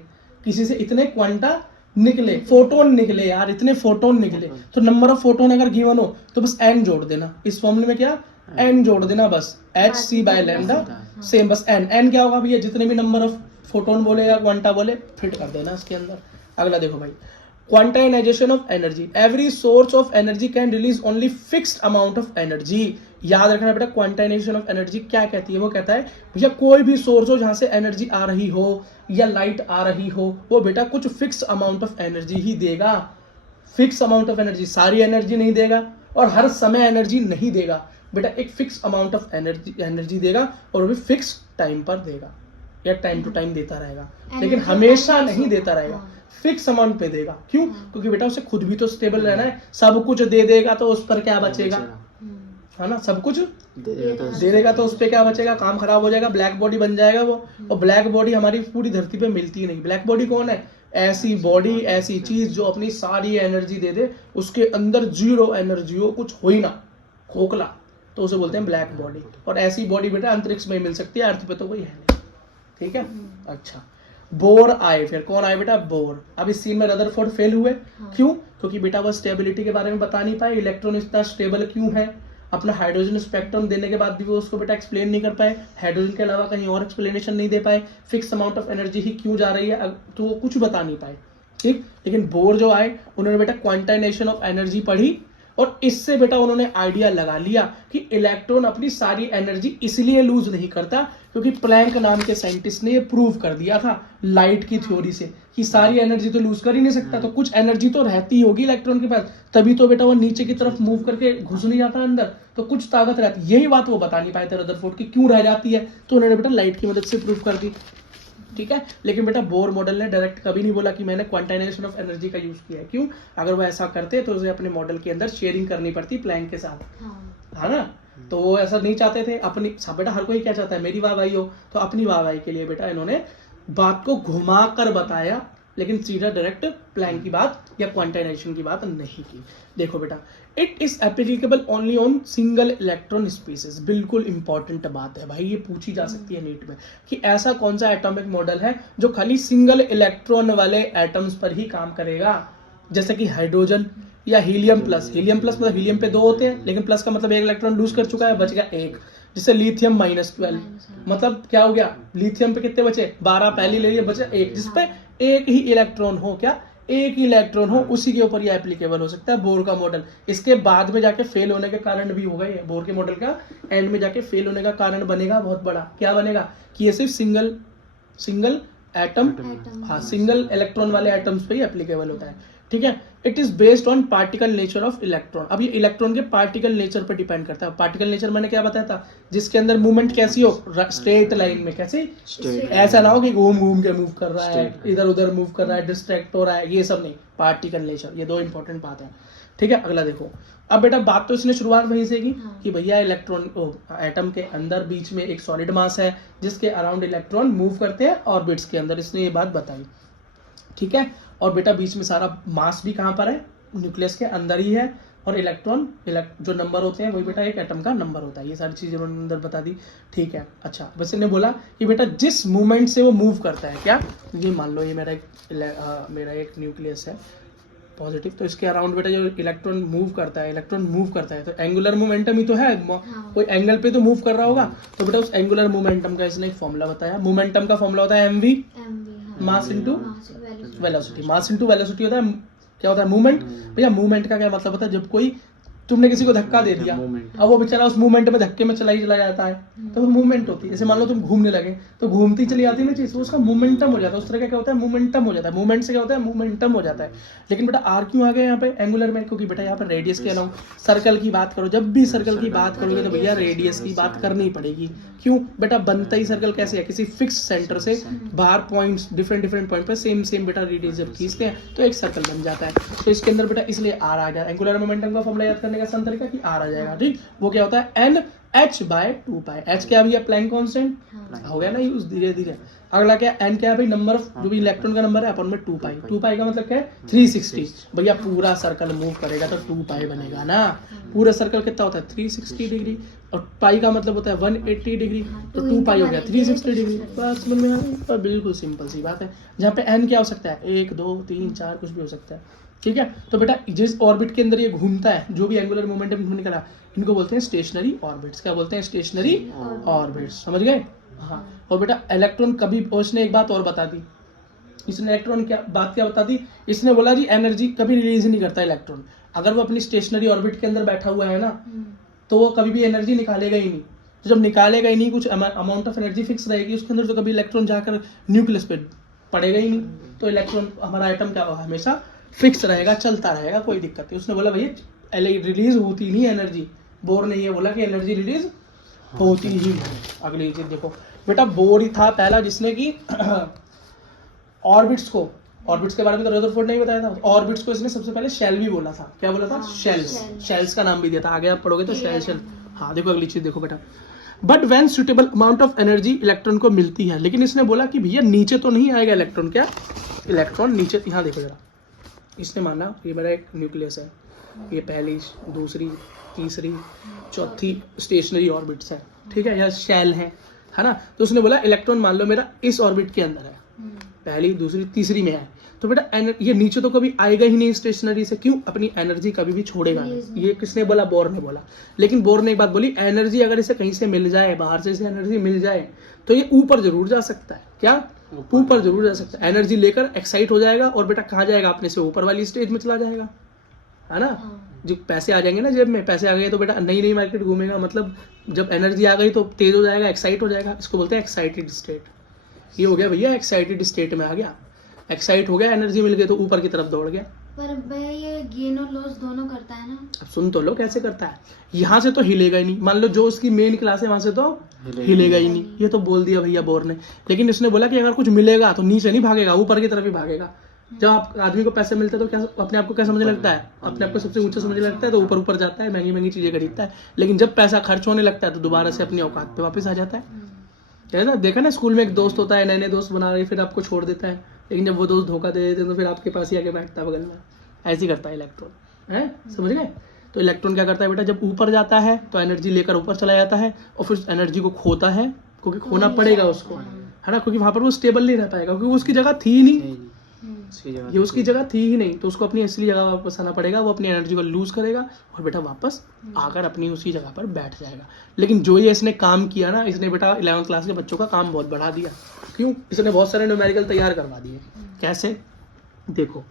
किसी से इतने क्वांटा निकले, फोटोन निकले यार, इतने फोटोन निकले, तो नंबर ऑफ फोटोन अगर गिवन हो तो बस n जोड़ देना, इस फॉर्मूले में क्या n जोड़ देना, बस h C/λ सेम, बस n क्या होगा भैया, जितने भी नंबर ऑफ फोटोन बोले या क्वांटा बोले फिट कर देना इसके अंदर। अगला देखो भाई, quantization of energy, every source of energy can release only fixed amount of energy. याद रखना बेटा, क्वांटाइजेशन ऑफ एनर्जी क्या कहती है, वो कहता है भैया कोई भी सोर्स हो जहां से एनर्जी आ रही हो या लाइट आ रही हो, वो बेटा कुछ फिक्स अमाउंट ऑफ एनर्जी ही देगा। फिक्स अमाउंट ऑफ एनर्जी, सारी एनर्जी नहीं देगा और हर समय एनर्जी नहीं देगा बेटा, एक फिक्स अमाउंट ऑफ एनर्जी देगा और वो भी फिक्स टाइम पर देगा या टाइम टू टाइम देता रहेगा, लेकिन हमेशा नहीं देता रहेगा, फिक्स अमाउंट पे देगा। क्यों, क्योंकि बेटा उसे खुद भी तो स्टेबल रहना है, सब कुछ दे देगा तो उस पर क्या बचेगा, है ना, सब कुछ दे देगा तो उस पर क्या बचेगा, काम खराब हो जाएगा, ब्लैक बॉडी बन जाएगा वो। और ब्लैक बॉडी हमारी पूरी धरती पे मिलती नहीं। ब्लैक बॉडी कौन है, ऐसी बॉडी, ऐसी चीज जो अपनी सारी एनर्जी दे दे, उसके अंदर जीरो एनर्जी हो, कुछ हो ही ना, खोखला, तो उसे बोलते हैं ब्लैक बॉडी। और ऐसी बॉडी बेटा अंतरिक्ष में मिल सकती है, अर्थ पे तो कोई है नहीं। ठीक है, अच्छा, बोर आए, फिर कौन आए बेटा, बोर। अब इस सीन में रदरफोर्ड फेल हुए, क्यों, क्योंकि बेटा वो स्टेबिलिटी के बारे में बता नहीं पाए, इलेक्ट्रॉन इतना स्टेबल क्यों है, अपना हाइड्रोजन स्पेक्ट्रम देने के बाद भी वो उसको बेटा एक्सप्लेन नहीं कर पाए, हाइड्रोजन के अलावा कहीं और एक्सप्लेनेशन नहीं दे पाए, फिक्स अमाउंट ऑफ एनर्जी ही क्यों जा रही है, तो वो कुछ बता नहीं पाए। ठीक, लेकिन बोर जो आए उन्होंने बेटा क्वांटाइजेशन ऑफ एनर्जी पढ़ी और इससे बेटा उन्होंने आइडिया लगा लिया कि इलेक्ट्रॉन अपनी सारी एनर्जी इसलिए लूज नहीं करता क्योंकि प्लैंक नाम के साइंटिस्ट ने ये प्रूव कर दिया था लाइट की थ्योरी से कि सारी एनर्जी तो लूज कर ही नहीं सकता, तो कुछ एनर्जी तो रहती होगी इलेक्ट्रॉन के पास, तभी तो बेटा वो नीचे की तरफ मूव करके घुस नहीं जाता अंदर, तो कुछ ताकत रहती। यही बात वो बता नहीं पाए थे रदरफोर्ड की क्यों रह जाती है, तो उन्होंने बेटा लाइट की मदद से प्रूव कर दी। ठीक है। लेकिन बेटा बोर मॉडल ने डायरेक्ट कभी नहीं बोला कि मैंने क्वांटाइजेशन ऑफ एनर्जी का यूज किया है। क्यों? अगर वो ऐसा करते तो उसे अपने मॉडल के अंदर शेयरिंग करनी पड़ती प्लैंक के साथ, है ना। तो वो ऐसा नहीं चाहते थे। अपनी बेटा हर कोई क्या चाहता है, मेरी वाहवाही हो, तो अपनी वाहवाही के लिए बेटा इन्होंने बात को घुमा कर बताया, लेकिन सीधा डायरेक्ट प्लैंक की बात या क्वांटाइजेशन की बात नहीं की। देखो बेटा, it is applicable only on single electron species. बिल्कुल इंपॉर्टेंट बात है भाई, ये पूछी जा सकती है नीट में कि ऐसा कौन सा एटॉमिक मॉडल है जो खाली सिंगल इलेक्ट्रॉन वाले एटम्स पर ही काम करेगा, जैसे कि हाइड्रोजन या हीलियम प्लस। हीलियम प्लस मतलब हीलियम पे 2 होते हैं, लेकिन प्लस का मतलब एक इलेक्ट्रॉन लूज कर चुका है, बच गया 1। जैसे लिथियम -12, मतलब क्या हो गया, लिथियम पे कितने बचे, 12 पहली ले लिए, बचा 1, जिसपे एक ही इलेक्ट्रॉन हो, क्या एक ही इलेक्ट्रॉन हो, उसी के ऊपर ये एप्लीकेबल हो सकता है बोर का मॉडल। इसके बाद में जाके फेल होने के कारण भी होगा, ये बोर के मॉडल का एंड में जाके फेल होने का कारण बनेगा बहुत बड़ा। क्या बनेगा कि ये सिर्फ सिंगल एटम, हाँ सिंगल इलेक्ट्रॉन वाले एटम्स पे ही एप्लीकेबल होता है, ठीक है। It is based on particle nature of electron. अब ये इलेक्ट्रॉन के पार्टिकल नेचर पर डिपेंड करता है। पार्टिकल नेचर मैंने क्या बताया था, जिसके अंदर मूवमेंट कैसी हो, स्ट्रेट लाइन में, कैसे, ऐसा ना हो कि घूम घूम के मूव कर रहा है, इधर उधर मूव कर रहा है, डिस्ट्रैक्ट हो रहा है, ये सब नहीं। पार्टिकल नेचर, ये 2 इंपॉर्टेंट बात है, ठीक है। अगला देखो, अब बेटा बात तो इसने शुरुआत वहीं से की कि भैया इलेक्ट्रॉन एटम के अंदर बीच में एक सॉलिड मास है जिसके अराउंड इलेक्ट्रॉन मूव करते हैं ऑर्बिट्स के अंदर, इसने ये बात बताई, ठीक है। और बेटा बीच में सारा मास भी कहाँ पर है, न्यूक्लियस के अंदर ही है, और इलेक्ट्रॉन जो नंबर होते हैं वही बेटा एक एटम का नंबर होता है। ये सारी चीजें उन्होंने अंदर बता दी, ठीक है। अच्छा, बस इन्होंने बोला कि बेटा जिस मूवमेंट से वो मूव करता है, क्या, ये मान लो ये मेरा एक न्यूक्लियस है पॉजिटिव, तो इसके अराउंड बेटा जो इलेक्ट्रॉन मूव करता है, तो एंगुलर मोमेंटम ही तो है, कोई एंगल पे तो मूव कर रहा होगा। तो बेटा उस एंगुलर मोमेंटम का इसने एक फॉर्मूला बताया। मोमेंटम का फॉर्मूला होता है mv, mass into velocity. Mass into velocity होता है, क्या होता है, मूवमेंट। भैया मूवमेंट का क्या मतलब होता है, जब कोई तुमने किसी को धक्का दे दिया, अब वो बेचारा उस मूवमेंट में धक्के में चला जाता है, तो वो मूवमेंट होती है। जैसे मान लो तुम घूमने लगे तो घूमती चली जाती है ना चीज, उसका मोमेंटम हो जाता है। उस तरह का क्या होता है, मोमेंटम हो जाता है। मूवमेंट से क्या होता है, मोमेंटम हो जाता है। लेकिन बेटा आर क्यों आ गया यहाँ पे एंगुलर में, क्योंकि बेटा यहाँ पर रेडियस के अलावा सर्कल की बात करो, जब भी सर्कल की बात करोगे तो भैया रेडियस की बात करनी पड़ेगी। क्यों बेटा, बनता ही सर्कल कैसे है, किसी फिक्स सेंटर से बाहर पॉइंट्स डिफरेंट पॉइंट पर सेम बेटा रेडियस जब खींचते हैं तो एक सर्कल बन जाता है। तो इसके अंदर बेटा इसलिए आर आ गया। एंगुलर मोमेंटम का फॉर्मूला याद करने का आसान तरीका कि आर आ जाएगा, ठीक। वो क्या होता है, एन एच बाय 2 एच क्या भैया, प्लैंक कांस्टेंट हो गया ना यूज धीरे धीरे। अगला क्या, एन क्या है भाई, नंबर ऑफ जो भी इलेक्ट्रॉन का नंबर है अपन में 2 पाई का मतलब क्या है 360। भैया पूरा सर्कल मूव करेगा तो 2 पाई बनेगा ना। पूरा सर्कल कितना होता है 360 डिग्री, और पाई का मतलब होता है 180 डिग्री, तो 2 पाई हो गया 360 डिग्री। बस समझ में आ गई, तो बिल्कुल सिंपल सी बात है। जहाँ पे एन क्या हो सकता है, 1 2 3 4 कुछ भी हो सकता है, ठीक है। तो बेटा जिस ऑर्बिट के अंदर ये घूमता है, जो भी एंगुलर मोमेंटम निकला, इनको बोलते हैं स्टेशनरी ऑर्बिट्स। क्या बोलते हैं, स्टेशनरी ऑर्बिट्स, समझ गए। हाँ, और बेटा इलेक्ट्रॉन कभी, उसने एक बात और बता दी, इसने इलेक्ट्रॉन क्या बता दी, इसने बोला जी एनर्जी कभी रिलीज नहीं करता इलेक्ट्रॉन। अगर वो अपनी स्टेशनरी ऑर्बिट के अंदर बैठा हुआ है ना, तो वो कभी भी एनर्जी निकालेगा ही नहीं। तो जब निकालेगा ही नहीं, कुछ अमाउंट ऑफ एनर्जी फिक्स रहेगी उसके अंदर, तो कभी इलेक्ट्रॉन जाकर न्यूक्लियस पे पड़ेगा ही नहीं। तो इलेक्ट्रॉन हमारा आइटम क्या होगा, हमेशा फिक्स रहेगा, चलता रहेगा, कोई दिक्कत नहीं। उसने बोला भैया रिलीज होती नहीं एनर्जी। बोर ने ये बोला कि एनर्जी रिलीज होती ही है। अगली चीज देखो बेटा, बोर ही था पहला जिसने की ऑर्बिट्स के बारे में तो रदरफोर्ड ने ही बताया था। ऑर्बिट्स को इसने सबसे पहले शेल भी बोला था। क्या बोला था, शेल्स का नाम भी दिया था। आगे आप पढ़ोगे तो शेल। हाँ देखो अगली चीज देखो बेटा, but when suitable amount of energy electron को मिलती है। लेकिन इसने बोला कि भैया नीचे तो नहीं आएगा इलेक्ट्रॉन। क्या इलेक्ट्रॉन नीचे, यहाँ देखो जरा, इसने माना ये मेरा एक न्यूक्लियस है, ये पहली दूसरी तीसरी चौथी स्टेशनरी ऑर्बिट्स है, ठीक है, या शेल है ना। तो उसने बोला इलेक्ट्रॉन मान लो मेरा इस ऑर्बिट के अंदर है, पहली दूसरी तीसरी में है, तो बेटा ये नीचे तो कभी आएगा ही नहीं स्टेशनरी से। क्यों, अपनी एनर्जी कभी भी छोड़ेगा नहीं। ये किसने बोला, बोर ने बोला। लेकिन बोर ने एक बात बोली, एनर्जी अगर इसे कहीं से मिल जाए, बाहर से इसे एनर्जी मिल जाए, तो ये ऊपर जरूर जा सकता है। क्या, ऊपर जरूर जा सकता है। एनर्जी लेकर एक्साइट हो जाएगा और बेटा कहाँ जाएगा, अपने से ऊपर वाली स्टेज में चला जाएगा, है ना। जो पैसे आ जाएंगे ना जेब में, पैसे आ गए तो बेटा नई नई मार्केट घूमेगा। मतलब जब एनर्जी आ गई तो तेज हो जाएगा, एक्साइट हो जाएगा। इसको बोलते हैं एक्साइटेड स्टेट। ये हो गया भैया, एक्साइटेड स्टेट में आ गया, एक्साइट हो गया, एनर्जी मिल गई तो ऊपर की तरफ दौड़ गया। पर भैया ये गेन और लॉस दोनों करता है ना। अब सुन तो लो कैसे करता है। यहाँ से तो हिलेगा ही नहीं, मान लो जो उसकी मेन क्लास है वहां से तो हिलेगा ही नहीं, ये तो बोल दिया भैया बोर ने। लेकिन इसने बोला कि अगर कुछ मिलेगा तो नीचे नहीं भागेगा, ऊपर की तरफ ही भागेगा। जब आप आदमी को पैसे मिलते हैं तो क्या अपने आप को क्या समझने लगता है, अपने आप को सबसे ऊंचा समझने लगता है, तो ऊपर ऊपर जाता है, महंगी महंगी चीजें खरीदता है। लेकिन जब पैसा खर्च होने लगता है तो दोबारा से अपनी औकात पे वापस आ जाता है। है ना, देखा ना स्कूल में एक दोस्त होता है, नए नए दोस्त बना रहे, फिर आपको छोड़ देता है, लेकिन जब वो दोस्त धोखा दे देते हैं तो फिर आपके पास ही आके बैठता है बगल में। ऐसे ही करता है इलेक्ट्रॉन, है समझ गए। तो इलेक्ट्रॉन क्या करता है बेटा, जब ऊपर जाता है तो एनर्जी लेकर ऊपर चला जाता है और फिर एनर्जी को खोता है, क्योंकि खोना पड़ेगा उसको, है ना, क्योंकि वहां पर वो स्टेबल नहीं रह पाएगा, क्योंकि उसकी जगह थी ही नहीं, ये उसकी जगह थी ही नहीं, तो उसको अपनी असली जगह वापस आना पड़ेगा। वो अपनी एनर्जी को लूज करेगा और बेटा वापस आकर अपनी उसी जगह पर बैठ जाएगा। लेकिन जो ये इसने काम किया ना, इसने बेटा 11th क्लास के बच्चों का काम बहुत बढ़ा दिया। क्यों? इसने बहुत सारे न्यूमेरिकल तैयार करवा दिए। कैसे? देखो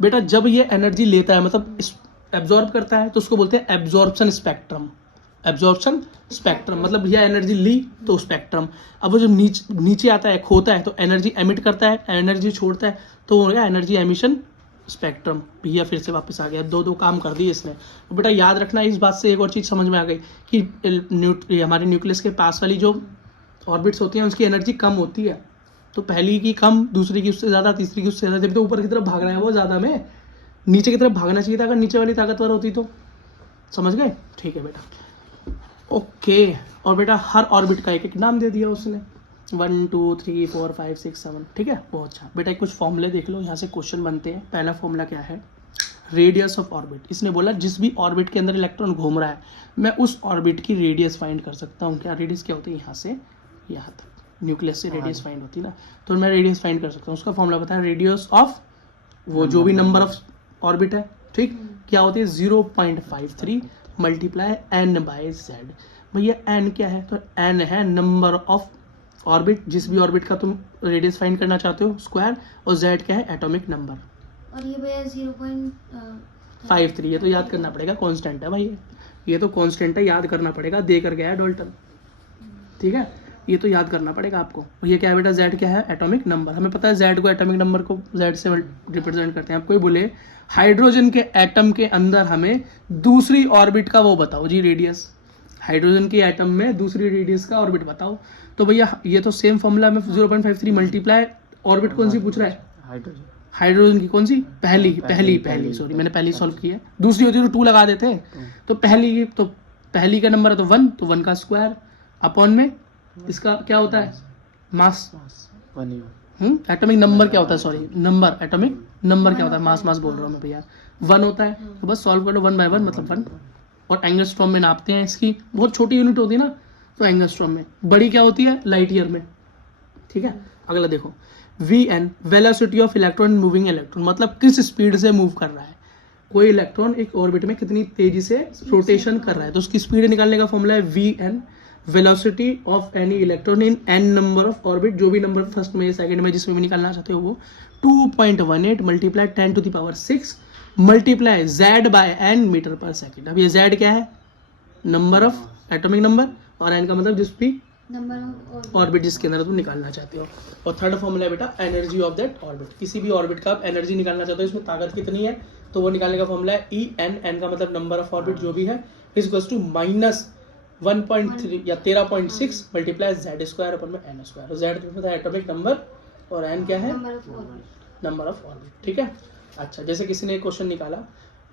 बेटा, जब ये एनर्जी लेता है मतलब एब्जॉर्ब करता है तो उसको बोलते हैं एब्जॉर्प्शन स्पेक्ट्रम। एब्जॉर्प्शन स्पेक्ट्रम मतलब यह एनर्जी ली तो स्पेक्ट्रम। अब वो जब नीचे आता है, खोता है, तो एनर्जी एमिट करता है, एनर्जी छोड़ता है, तो हो गया एनर्जी एमिशन स्पेक्ट्रम। भैया फिर से वापस आ गया, दो काम कर दिए इसने। तो बेटा याद रखना, इस बात से एक और चीज़ समझ में आ गई कि हमारे न्यूक्लियस के पास वाली जो ऑर्बिट्स होती हैं उसकी एनर्जी कम होती है। तो पहली की कम, दूसरी की उससे ज़्यादा, तीसरी की उससे ज़्यादा। जब तो ऊपर की तरफ भाग रहा है वो ज़्यादा में, नीचे की तरफ भागना चाहिए था अगर नीचे वाली ताकतवर होती तो। समझ गए? ठीक है बेटा, ओके। और बेटा हर ऑर्बिट का एक एक नाम दे दिया उसने, 1 2 3 4 5 6 7। ठीक है, बहुत अच्छा बेटा। कुछ फॉर्मूले देख लो, यहाँ से क्वेश्चन बनते हैं। पहला फॉर्मूला क्या है? Radius of orbit. इसने बोला जिस भी ऑर्बिट के अंदर इलेक्ट्रॉन घूम रहा है मैं उस ऑर्बिट की रेडियस फाइंड कर सकता हूँ। क्या रेडियस क्या होती है? यहाँ से यहाँ तक, न्यूक्लियस से रेडियस फाइंड होती है ना, तो मैं रेडियस फाइंड कर सकता हूँ। उसका फॉर्मूला बताया, रेडियस ऑफ वो जो भी नंबर ऑफ ऑर्बिट है, ठीक, क्या होती है? 0.53 मल्टीप्लाई n बाय z। भैया n क्या है? तो n है नंबर ऑफ ऑर्बिट, जिस भी ऑर्बिट का तुम रेडियस फाइंड करना चाहते हो, स्क्वायर। और z क्या है? Atomic number. और ये भैया 0.53 ये तो याद करना पड़ेगा, कांस्टेंट है भाई, ये तो कांस्टेंट है, याद करना पड़ेगा, दे कर गया है डाल्टन। ठीक है, ये तो याद करना पड़ेगा आपको। और ये क्या है बेटा? z क्या है? Atomic number. हमें पता है z को, एटॉमिक नंबर को z से रिप्रेजेंट करते हैं। आप कोई बोले हाइड्रोजन के एटम के अंदर हमें दूसरी ऑर्बिट का वो बताओ जी, रेडियस। हाइड्रोजन के एटम में दूसरी रेडियस का ऑर्बिट बताओ। तो भैया ये तो सेम फॉर्मूला में 0.53 मल्टीप्लाई ऑर्बिट कौन सी पूछ रहा है? हाइड्रोजन की कौन सी? पहली सॉरी, मैंने पहली सॉल्व की है। दूसरी होती है तो 2 लगा देते। तो पहली का नंबर है तो 1, तो 1 का स्क्वायर अपॉन में इसका क्या होता है? मास। एटॉमिक नंबर क्या होता है? सॉरी, नंबर, एटॉमिक नंबर क्या होता है? मास बोल रहा हूँ मैं भैया, 1 होता है। तो बस सॉल्व कर लो, 1 बाय 1 मतलब 1। और एंगस्ट्रॉम में नापते हैं इसकी, बहुत छोटी यूनिट होती है ना, तो एंगस्ट्रॉम में। बड़ी क्या होती है? लाइट ईयर में। ठीक है, अगला देखो, Vn velocity of electron moving electron, मतलब किस स्पीड से मूव कर रहा है कोई इलेक्ट्रॉन एक ऑर्बिट में, कितनी तेजी से रोटेशन कर रहा है। तो उसकी स्पीड निकालने का फॉर्मूला है Vn, velocity of any electron in n number of orbit. जो भी नंबर फर्स्ट में, सेकंड में, जिसमें भी निकालना चाहते हो वो 2.18 multiply 10⁻⁶ multiply z by n meter per second. अब ये z क्या है? नंबर ऑफ एटॉमिक नंबर, और n का मतलब जिस भी नंबर ऑफ ऑर्बिट जिसके अंदर तुम निकालना चाहते हो। और थर्ड फॉर्मूला है बेटा एनर्जी ऑफ दैट ऑर्बिट। किसी भी ऑर्बिट का आप एनर्जी निकालना चाहते हो, इसमें ताकत कितनी है, तो वो निकालने का फॉर्मूला है En का मतलब नंबर ऑफ ऑर्बिट जो भी है, इक्वल्स टू -1.3 या 13.6 मल्टीप्लाई z स्क्वायर अपन में n स्क्वायर। तो z तुम्हें पता है एटॉमिक नंबर, और n क्या है? Number of orbit. ठीक है, अच्छा, जैसे किसी ने एक क्वेश्चन निकाला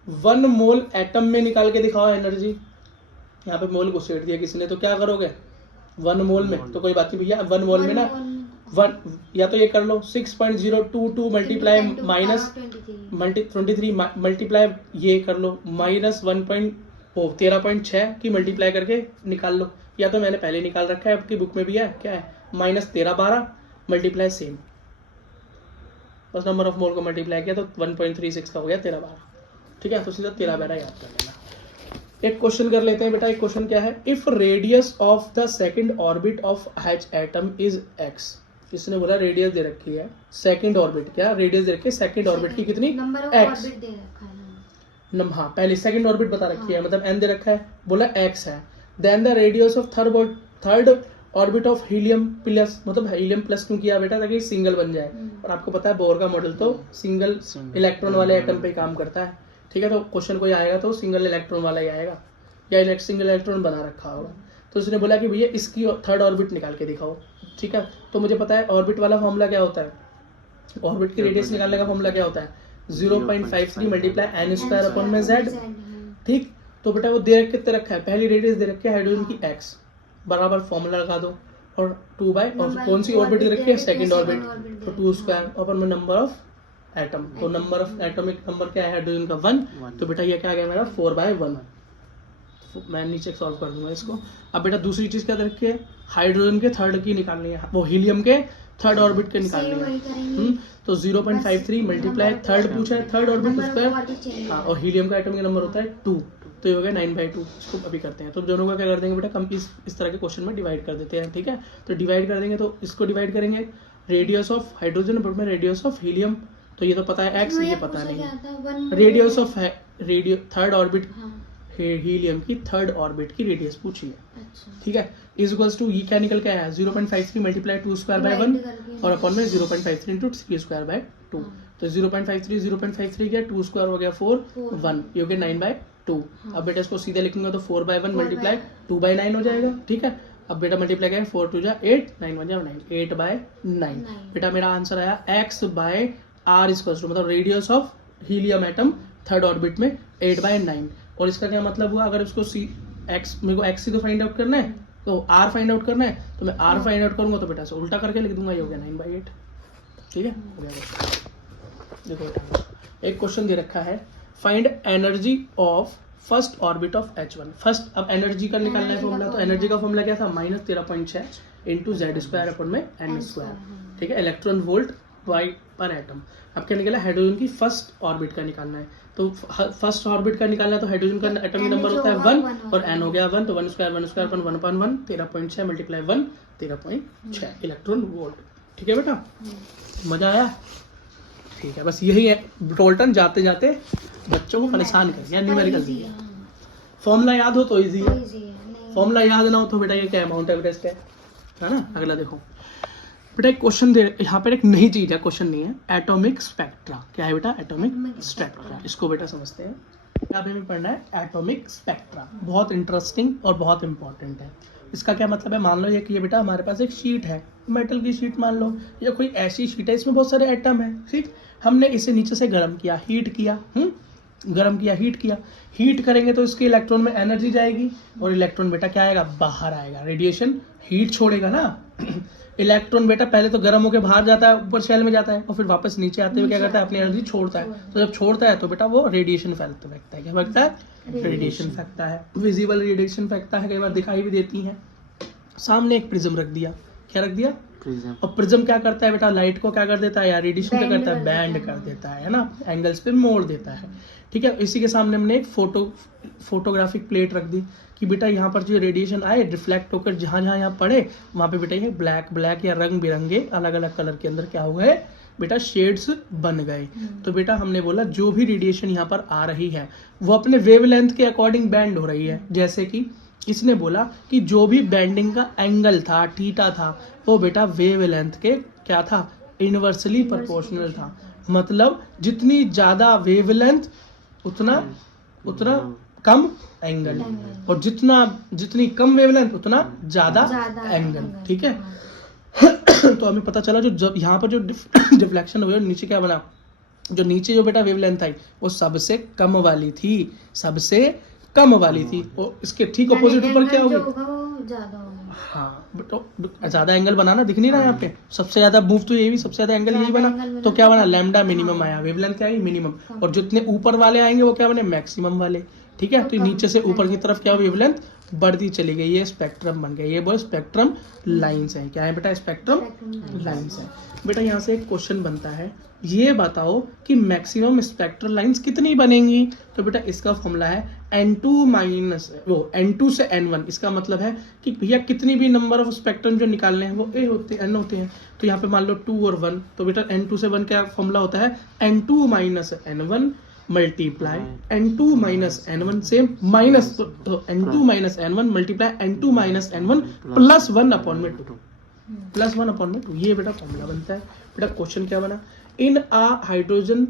1 मोल एटम में निकाल के दिखाओ एनर्जी। यहाँ पे मोल को सेट दिया किसी ने, तो क्या करोगे? 1 मोल में तो कोई बात नहीं भैया, 1 मोल में ना 1, या तो ये कर लो 6.022 मल्टीप्लाई माइनस 23 मल्टीप्लाई ये कर लो -13.6 की मल्टीप्लाई करके निकाल लो। या तो मैंने पहले निकाल रखा है, आपकी बुक में भी है, क्या है? -1312 मल्टीप्लाई सेम, बस नंबर ऑफ मोल को मल्टीप्लाई किया तो 1.36 का हो गया 1312। ठीक है, तो सीधा 1312 याद कर लेना। एक क्वेश्चन कर लेते हैं बेटा। एक क्वेश्चन क्या है? If radius of the second orbit of H atom is x। इसने बोला रेडियस दे रखी है सेकंड ऑर्बिट, क्या रेडियस दे रखी है सेकंड ऑर्बिट की कितनी? x। हाँ, पहले सेकंड ऑर्बिट बता रखी है, मतलब n दे रखा है, बोला x है। Then the radius of third orbit of helium plus, मतलब हीलियम प्लस क्यों किया बेटा, ताकि सिंगल बन जाए। और आपको पता है बोर का मॉडल तो सिंगल इलेक्ट्रॉन वाले एटम पे काम करता है, ठीक है। तो क्वेश्चन कोई आएगा तो सिंगल इलेक्ट्रॉन वाला ही आएगा, या सिंगल इलेक्ट्रॉन बना रखा होगा। तो उसने बोला कि भैया इसकी थर्ड ऑर्बिट निकाल के दिखाओ, ठीक है। तो मुझे पता है ऑर्बिट वाला फॉर्मूला क्या होता है, ऑर्बिट की रेडियस निकालने का फॉर्मूला क्या होता है, 0.53 मल्टीप्लाई n स्क्वायर अपॉन में z, ठीक। तो बेटा वो दे कितने रखा है, पहली रेडियस दे रखी है हाइड्रोजन की x, बराबर फॉर्मूला लगा दो, और 2 बाय, और कौन सी ऑर्बिट दे रखी है, सेकंड ऑर्बिट, तो 2 स्क्वायर अपन में नंबर ऑफ एटम, तो नंबर ऑफ एटॉमिक नंबर क्या है हाइड्रोजन का 1, तो बेटा ये क्या आ गया मेरा 4/1। मैं नीचे सॉल्व कर दूंगा इसको। अब बेटा दूसरी चीज क्या दे रखी है, हाइड्रोजन के थर्ड की निकालनी है, वो हीलियम के थर्ड ऑर्बिट के निकालनी है। तो 0.53 मल्टीप्लाई थर्ड पूछा है, थर्ड ऑर्बिट उस पर, हाँ, और हीलियम का एटॉमिक नंबर होता है 2, तो ये हो गया 9/2। इसको अभी करते हैं, तो दोनों का क्या कर देंगे बेटा, कम इस तरह के क्वेश्चन में डिवाइड कर देते हैं, ठीक है। तो डिवाइड कर देंगे, तो इसको डिवाइड करेंगे रेडियस ऑफ हाइड्रोजन में रेडियस ऑफ हीलियम, तो ये तो पता है x, ये पता नहीं, radius of third orbit helium की थर्ड ऑर्बिट की रेडियस पूछी है, ठीक है। इज इक्वल्स टू ये क्या निकल के आया 0.53 मल्टीप्लाई 2 स्क्वायर बाय 1 और अपॉन में 0.53 इंटू 3 स्क्वायर बाय 2, तो 0.53 क्या 2 स्क्वायर हो गया 4 1, ये हो गया 9/2। अब बेटा इसको सीधे लिखूंगा तो 4/1 मल्टीप्लाई 2/9 हो जाएगा, ठीक है। अब बेटा मल्टीप्लाई करें 4 2 जा 8 9 1 जा 9, 8/9। बेटा मेरा आंसर आया x by r equals to, मतलब radius of helium atom third orbit में 8/9। और इसका क्या मतलब हुआ, अगर इसको मेरे को x ही तो फाइंड आउट करना है, तो r फाइंड आउट करना है, तो मैं r फाइंड आउट करूंगा तो बेटा से उल्टा करके लिख दूंगा, ये हो गया 9/8, ठीक है। हो गया। देखो बेटा एक क्वेश्चन दे रखा है, find energy of first orbit of H1 first. अब एनर्जी का निकालना है फॉर्मूला, तो एनर्जी का फॉर्मूला क्या था, -13.6 इंटू z स्क्वायर अपॉन में n स्क्वायर, ठीक है, इलेक्ट्रॉन वोल्ट पर एटम। अब क्या निकला, हाइड्रोजन की फर्स्ट ऑर्बिट का निकालना है, तो फर्स्ट ऑर्बिट का निकालना है, तो हाइड्रोजन का एटॉमिक नंबर होता है 1 और n हो गया 1, तो 1 square upon 1/1 13.6 multiply 1 13.6 electron volt, ठीक है बेटा। मजा आया, ठीक है। बस यही है टोल्टन, जाते जाते बच्चों को परेशान कर दिया, न्यूमेरिकल दिया। फॉर्मूला याद हो तो इजी है, फॉर्मूला याद ना हो तो बेटा ये क्या अमाउंट एवरेस्ट है ना। अगला देखो बेटा एक क्वेश्चन दे, यहाँ पर एक नई चीज है, क्वेश्चन नहीं है, एटॉमिक स्पेक्ट्रा। क्या है बेटा, एटॉमिक स्पेक्ट्रा। इसको बेटा समझते हैं, यहाँ पे हमें पढ़ना है एटॉमिक स्पेक्ट्रा, बहुत इंटरेस्टिंग और बहुत इंपॉर्टेंट है। इसका क्या मतलब है, मान लो ये कि ये बेटा हमारे पास एक शीट है, मेटल की शीट मान लो, या कोई ऐसी शीट है इसमें बहुत सारे एटम है, ठीक। हमने इसे नीचे से गर्म किया, हीट किया, गर्म किया, हीट किया, हीट करेंगे तो इसके इलेक्ट्रॉन में एनर्जी जाएगी, और इलेक्ट्रॉन बेटा क्या आएगा, बाहर आएगा, रेडिएशन हीट छोड़ेगा ना। इलेक्ट्रॉन बेटा पहले तो गर्म होकर बाहर जाता है, ऊपर शेल में जाता है, और फिर वापस नीचे आते हुए क्या करता है, अपनी एनर्जी छोड़ता है। तो जब छोड़ता है तो बेटा वो रेडिएशन फेंकता है, क्या फेंकता है, रेडिएशन फेंकता है, विजिबल रेडिएशन फेंकता है, कई बार दिखाई भी देती है। सामने एक प्रिज्म रख दिया, क्या रख दिया, प्रिज्म। और प्रिज्म क्या करता है बेटा, लाइट को क्या कर देता है, या रेडिएशन क्या करता है, बैंड कर देता है ना, एंगल्स पे मोड़ देता है, ठीक है। इसी के सामने हमने एक फोटोग्राफिक प्लेट रख दी कि बेटा यहाँ पर जो रेडिएशन आए रिफ्लेक्ट होकर जहाँ जहाँ यहाँ पड़े वहाँ पे बेटा ये ब्लैक या रंग बिरंगे अलग अलग कलर के अंदर क्या हुआ है बेटा, शेड्स बन गए। तो बेटा हमने बोला जो भी रेडिएशन यहाँ पर आ रही है वो अपने वेवलेंथ के अकॉर्डिंग बैंड हो रही है। जैसे कि इसने बोला कि जो भी बैंडिंग का एंगल था, थीटा था, वो बेटा वेवलेंथ के क्या था, इनवर्सली प्रोपोर्शनल था। मतलब जितनी ज़्यादा वेवलेंथ उतना कम एंगल, और जितनी कम वेवलेंथ उतना ज़्यादा एंगल, ठीक है। तो हमें पता चला जो यहाँ पर जो डिफ्लेक्शन हुई, नीचे क्या बना, जो नीचे जो बेटा वेवलेंथ आई वो सबसे कम वाली थी, सबसे कम वाली थी। और इसके ठीक अपोजिट ऊपर क्या होगा, हाँ तो ज्यादा एंगल बनाना दिख नहीं रहा है यहाँ पे, सबसे ज्यादा मूव तो यही, सबसे ज्यादा एंगल यही बना, तो क्या बना, लैम्डा मिनिमम आया, वेवलेंथ क्या आई, मिनिमम। और जितने ऊपर वाले आएंगे वो क्या बने, मैक्सिमम वाले, ठीक है। तो नीचे से ऊपर की तरफ क्या वेवलेंथ बढ़ती चली गई, ये स्पेक्ट्रम बन गया, ये बोल स्पेक्ट्रम लाइंस है। क्या है बेटा, स्पेक्ट्रम लाइंस है। बेटा यहाँ से एक क्वेश्चन बनता है, ये बताओ कि मैक्सिमम स्पेक्ट्रल लाइंस कितनी बनेंगी। तो बेटा इसका फॉर्मूला है n2 से n1। इसका मतलब है कि भैया कितनी भी नंबर ऑफ स्पेक्ट्रम जो निकालने हैं वो n होते हैं। तो यहाँ पे मान लो 2 और 1, तो बेटा n2 से 1 क्या फॉर्मूला होता है, n2 - n1 multiply n2 minus n1 same minus तो n2 minus n1 multiply n2 minus n1 plus 1 upon में 2 प्लस 1 अपॉन में 2 ये बेटा फॉर्मूला बनता है। बेटा क्वेश्चन क्या बना, इन अ हाइड्रोजन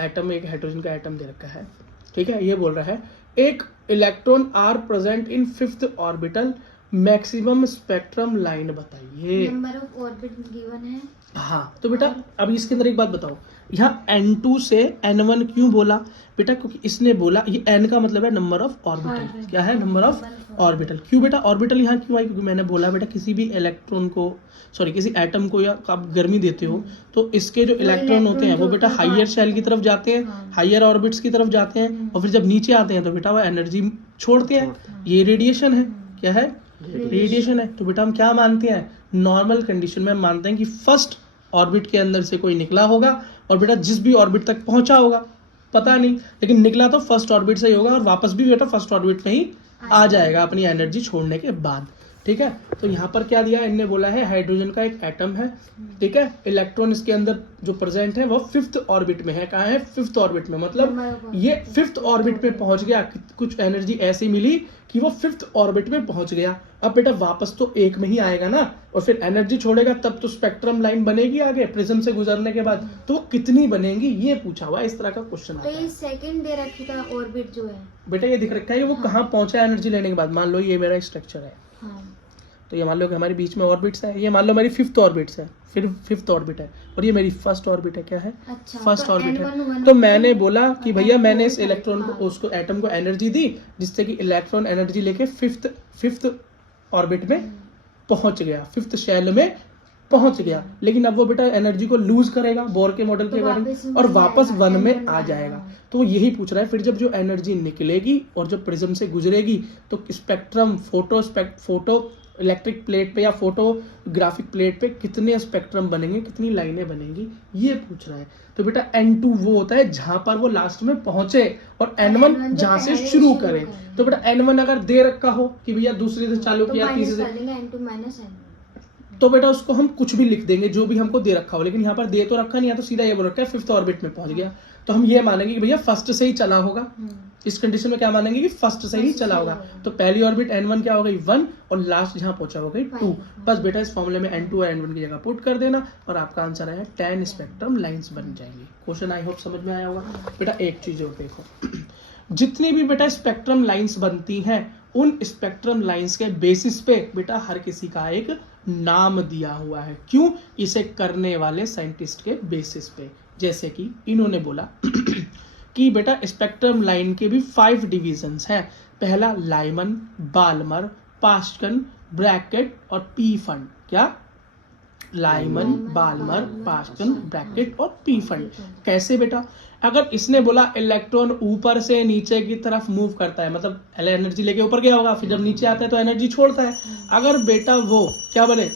एटम, एक हाइड्रोजन का एटम दे रखा है, ठीक है। ये बोल रहा है एक electron are present in 5th orbital, maximum spectrum line बताइए। नंबर ऑफ ऑर्बिट गिवन है। हाँ तो बेटा अब इसके अंदर एक बात बताओ, यहाँ n2 से n1 क्यों बोला बेटा, क्योंकि इसने बोला ये n का मतलब है नंबर ऑफ ऑर्बिटल। क्या है, नंबर ऑफ ऑर्बिटल। क्यों बेटा ऑर्बिटल यहाँ क्यों आई, क्योंकि मैंने बोला बेटा किसी भी इलेक्ट्रॉन को, सॉरी किसी एटम को या आप गर्मी देते हो तो इसके जो इलेक्ट्रॉन होते हैं वो बेटा हाइयर शेल की तरफ जाते हैं, हाइयर ऑर्बिट्स की तरफ जाते हैं, और फिर जब नीचे आते हैं तो बेटा वो एनर्जी छोड़ते हैं। ये रेडिएशन है, क्या है, रेडिएशन है। तो बेटा हम क्या मानते हैं, नॉर्मल कंडीशन में हम मानते हैं कि फर्स्ट ऑर्बिट के अंदर से कोई निकला होगा और बेटा जिस भी ऑर्बिट तक पहुंचा होगा पता नहीं, लेकिन निकला तो फर्स्ट ऑर्बिट से ही होगा और वापस भी बेटा फर्स्ट ऑर्बिट में ही आ जाएगा अपनी एनर्जी छोड़ने के बाद, ठीक है। तो यहाँ पर क्या दिया, इनने बोला है हाइड्रोजन का एक एटम है, ठीक है, इलेक्ट्रॉन इसके अंदर जो प्रेजेंट है वो 5th ऑर्बिट में है। कहाँ है, 5th ऑर्बिट में, मतलब ये 5th ऑर्बिट में पहुंच गया, कुछ एनर्जी ऐसी मिली कि वो 5th ऑर्बिट में पहुंच गया। अब बेटा वापस तो एक में ही आएगा ना, और फिर एनर्जी छोड़ेगा तब तो स्पेक्ट्रम लाइन बनेगी आगे प्रिज्म से गुजरने के बाद, तो वो कितनी बनेगी ये पूछा हुआ है, इस तरह का क्वेश्चन आता तो है। ये सेकंड दे रखी था ऑर्बिट जो है बेटा ये दिख रखा है वो कहाँ पहुंचा एनर्जी लेने के बाद। मान लो ये मेरा स्ट्रक्चर है, हाँ। तो ये मान लो कि हमारे बीच में ऑर्बिट्स है, ये मान लो हमारी 5th ऑर्बिट्स है, फिर 5th ऑर्बिट है, और ये मेरी फर्स्ट ऑर्बिट है। क्या है, अच्छा, फर्स्ट तो ऑर्बिट है। N1 तो मैंने बोला कि भैया मैंने इस N2 इलेक्ट्रॉन को, हाँ। उसको एटम को एनर्जी दी जिससे कि इलेक्ट्रॉन एनर्जी लेके 5th ऑर्बिट में पहुंच गया, 5th शेल में पहुंच गया, लेकिन अब वो बेटा एनर्जी को लूज करेगा बोर के मॉडल के अकॉर्डिंग और वापस 1 में आ जाएगा। तो यही पूछ रहा है, फिर जब जो एनर्जी निकलेगी और जब प्रिज्म से गुजरेगी तो स्पेक्ट्रम फोटो इलेक्ट्रिक प्लेट पे या फोटोग्राफिक प्लेट पे कितने स्पेक्ट्रम बनेंगे, कितनी लाइनें बनेंगी, ये पूछ रहा है। तो बेटा n2 वो होता है जहां पर वो लास्ट में पहुंचे और n1 जहां से शुरू करे। तो बेटा n1 अगर दे रखा हो कि भैया दूसरे से चालू किया, तीसरे से, n2 माइनस n1, तो बेटा उसको हम कुछ भी लिख देंगे जो भी हमको दे रखा हो, लेकिन यहाँ पर दे तो रखा नहीं है, तो सीधा ये बोल रखा है 5th ऑर्बिट में पहुंच गया। तो हम ये मानेंगे कि भैया फर्स्ट से ही चला होगा। इस कंडीशन में क्या मानेंगे कि फर्स्ट से ही चला होगा। तो पहली ऑर्बिट n1 क्या हो गई 1 और लास्ट जहां पहुंचा हो गई 2। बस बेटा इस फॉर्मूले में n2 और n1 की जगह पुट कर देना और आपका आंसर आया 10 स्पेक्ट्रम लाइंस बन जाएंगी। क्वेश्चन आई होप समझ में आया होगा। बेटा एक चीज और देखो, जितनी भी बेटा स्पेक्ट्रम लाइंस बनती हैं उन स्पेक्ट्रम लाइंस के बेसिस पे बेटा हर किसी का एक नाम दिया हुआ है। क्यों, इसे करने वाले साइंटिस्ट के बेसिस पे। जैसे कि इन्होंने बोला कि बेटा स्पेक्ट्रम लाइन के भी 5 डिविजन्स हैं। पहला लाइमन, बाल्मर, पास्कन, ब्रैकेट और पी फंड। क्या, लाइमन, बाल्मर, पास्कन, ब्रैकेट और पी फंड। कैसे बेटा, अगर इसने बोला इलेक्ट्रॉन ऊपर से नीचे की तरफ मूव करता है, मतलब एनर्जी लेके ऊपर गया होगा, फिर जब नीचे आता है तो एनर्जी छोड़ता है। अगर बेटा वो क्या बोले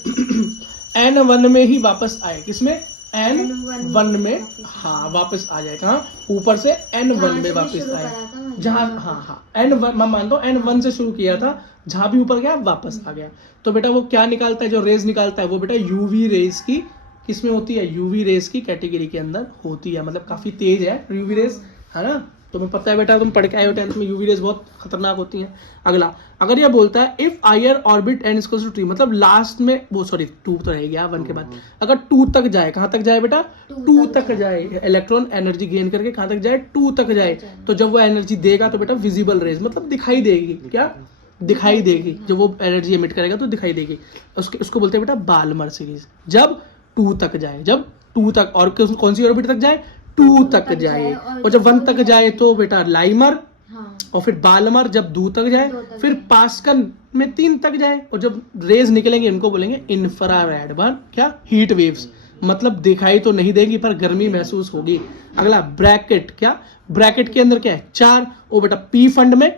n1 में ही वापस आए, किसमें, n1 में, हाँ वापस आ जाए। कहाँ, ऊपर से n1 में वापस आए, जहाँ हाँ n1 मैं मानता हूँ n1 से शुरू किया था, जहाँ भी ऊपर गया वापस आ गया। तो बेटा वो क्या निकालता है, जो रेज निकालता है वो बेटा यूवी रेज की, किसमें होती है, यूवी रेज की कैटेगरी के अंदर होती है, मतलब काफी तेज है यूवी रेज, है ना। तुम्हें पता है बेटा, तुम पढ़ के आए हो 10th में, यूवी रेज बहुत खतरनाक होती हैं। अगला, अगर ये बोलता है if higher orbit n equals to 3, मतलब लास्ट में वो, सॉरी 2 तो रह गया 1 के बाद, अगर 2 तक जाए, कहाँ तक जाए बेटा, 2 तक जाए, इलेक्ट्रॉन एनर्जी गेन करके कहाँ तक जाए, 2 तक जाए। तो जब वो एनर्जी देगा तो बेटा विजिबल रेज, मतलब दिखाई देगी। क्या, दिखाई देगी, जब वो एनर्जी एमिट करेगा तो दिखाई देगी। उसको बोलते हैं बेटा बाल्मर सीरीज। जब 2 तक जाए, जब 2 तक, और कौन सी ऑर्बिट तक जाए, 2 तक जाए, और जब 1 तक जाए तो बेटा लाइमर, और फिर बाल्मर जब 2 तक जाए, फिर पास्कन में 3 तक जाए, और जब रेज निकलेंगे इनको बोलेंगे इंफ्रारेड बर्न। क्या, हीट वेव्स, मतलब दिखाई तो नहीं देगी पर गर्मी महसूस होगी। अगला ब्रैकेट, क्या, ब्रैकेट के अंदर क्या है 4, वो बेटा पी फंड में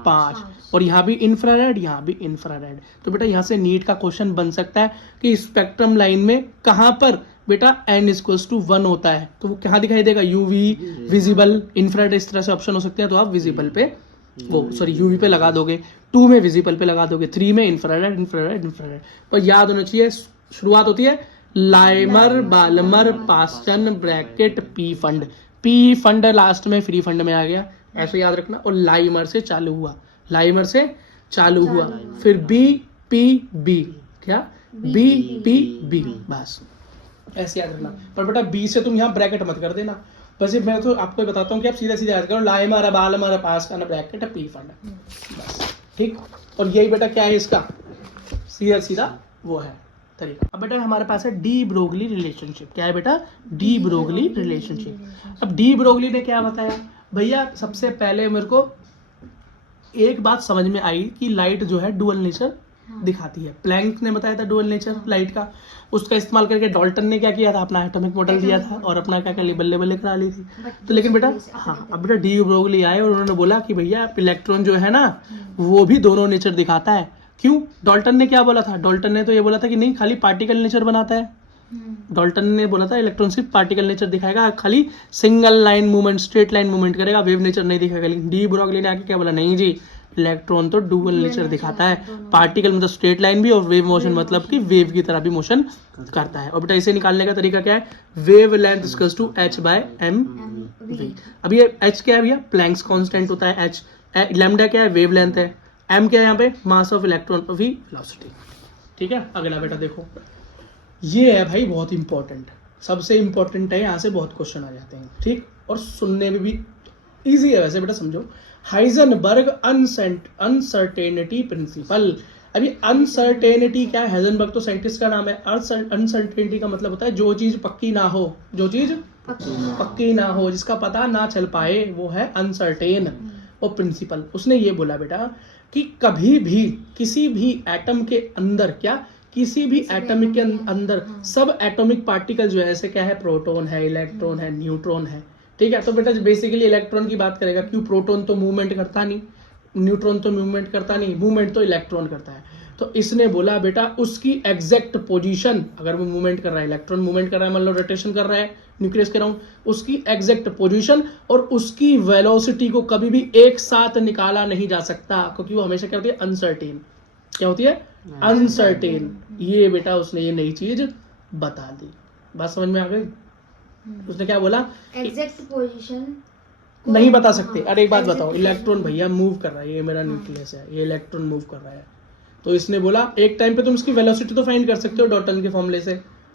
5, और यहाँ भी इंफ्रारेड, यहाँ भी इंफ्रारेड। तो बेटा यहाँ से नीट का क्वेश्चन बन सकता है कि स्पेक्ट्रम लाइन में कहाँ पर बेटा n इक्वल्स टू 1 होता है, तो वो कहाँ दिखाई देगा, यूवी, विजिबल, इंफ्रारेड, इस तरह से ऑप्शन हो सकते हैं। तो आप विजिबल पे, वो सॉरी यूवी पे लगा दोगे, 2 में विजिबल पे लगा दोगे, 3 में इंफ्रारेड, इंफ्रारेड, इंफ्रारेड। पर याद होना चाहिए, शुरुआत होती है Lyman, Balmer, Paschen, Brackett, Pfund. Pfund last में फ्री फंड में आ गया, ऐसे याद रखना। और लाइमर से चालू हुआ, लाइमर से चालू हुआ, फिर बी पी बी, क्या बी पी बी, बस ऐसे याद रखना। पर बेटा बी से तुम यहाँ ब्रैकेट मत कर देना, बस ये मैं तो आपको बताता हूँ कि आप सीधा सीधा याद करो, लाइमर है, बालमर है, पास का ना ब्रैकेट है, पी फंड है, बस ठीक। और यही बेटा क्या है इसका, सीधा सीधा वो है तरीका। अब बेटा हमारे पास है डी ब्रोगली रिलेशनशिप। क्या है बेटा, डी ब्रोगली रिलेशनशिप। अब डी ब्रोगली ने क्या बताया भैया, सबसे पहले मेरे को एक बात समझ में आई कि लाइट जो है डुअल नेचर दिखाती है। प्लैंक ने बताया था डुअल नेचर लाइट का, उसका इस्तेमाल करके डॉल्टन ने क्या किया था, अपना एटॉमिक मॉडल दिया था और अपना क्या कर बल्ले बल्ले करा ली थी। तो लेकिन बेटा हाँ, अब बेटा डी ब्रोगली आए और उन्होंने बोला कि भैया इलेक्ट्रॉन जो है ना वो भी दोनों नेचर दिखाता है। क्यों, डॉल्टन ने क्या बोला था, डॉल्टन ने तो ये बोला था कि नहीं खाली पार्टिकल नेचर बनाता है। डॉल्टन ने बोला था इलेक्ट्रॉन सिर्फ पार्टिकल नेचर दिखाएगा, खाली single line movement, straight line movement करेगा, वेव नेचर नहीं दिखाएगा। लेकिन डी ब्रोगली ने आके क्या बोला, नहीं जी इलेक्ट्रॉन तो डुअल नेचर दिखाता है, पार्टिकल मतलब स्ट्रेट लाइन भी और वेव मोशन मतलब कि वेव की तरह भी मोशन करता है। और बेटा इसे निकालने का तरीका क्या है, wavelength equals to h by m v। अब ये h क्या है भैया, प्लैंक्स कांस्टेंट होता है h, लैम्डा क्या है, वेव लेंथ है, m क्या है यहाँ पे, mass of electron, v velocity. ठीक है, अगला बेटा देखो, ये है भाई बहुत इंपॉर्टेंट, सबसे इंपॉर्टेंट है, यहाँ से बहुत क्वेश्चन आ जाते हैं ठीक, और सुनने में भी इजी है वैसे बेटा, समझो। Heisenberg uncertainty principle. अभी अनसर्टेनिटी क्या है, हाइजेनबर्ग तो साइंटिस्ट का नाम है, अनसर्टेनिटी का मतलब होता है जो चीज पक्की ना हो, जो चीज पक्की ना हो, जिसका पता ना चल पाए, वो है अनसर्टेन। और प्रिंसिपल उसने ये बोला बेटा कि कभी भी किसी भी एटम के अंदर, क्या किसी भी एटम के अंदर सब एटॉमिक पार्टिकल जो है, ऐसे क्या है, प्रोटॉन है, इलेक्ट्रॉन है, न्यूट्रॉन है, ठीक है। तो बेटा बेसिकली इलेक्ट्रॉन की बात करेगा, क्यों, प्रोटॉन तो मूवमेंट करता नहीं, न्यूट्रॉन तो मूवमेंट करता नहीं, मूवमेंट तो इलेक्ट्रॉन करता है। तो इसने बोला बेटा उसकी एग्जैक्ट पोजीशन, अगर वो मूवमेंट कर रहा है, इलेक्ट्रॉन मूवमेंट कर रहा है, मतलब रोटेशन कर रहा है न्यूक्लियस के अराउंड, उसकी एग्जैक्ट पोजीशन और उसकी वेलोसिटी को कभी भी एक साथ निकाला नहीं जा सकता, क्योंकि वो हमेशा क्या होती है, अनसर्टेन। क्या होती है, अनसर्टेन। ये बेटा उसने ये नई चीज बता दी, बात समझ में आ गई। उसने क्या बोला, एग्जैक्ट पोजीशन नहीं बता सकते। अरे एक बात बताओ, इलेक्ट्रॉन भैया मूव कर रहा है, ये मेरा न्यूक्लियस है, ये इलेक्ट्रॉन मूव कर रहा है, तो इसने बोला एक टाइम पे तुम इसकी वेलोसिटी तो फाइंड कर सकते हो डॉल्टन के फॉर्मूले से,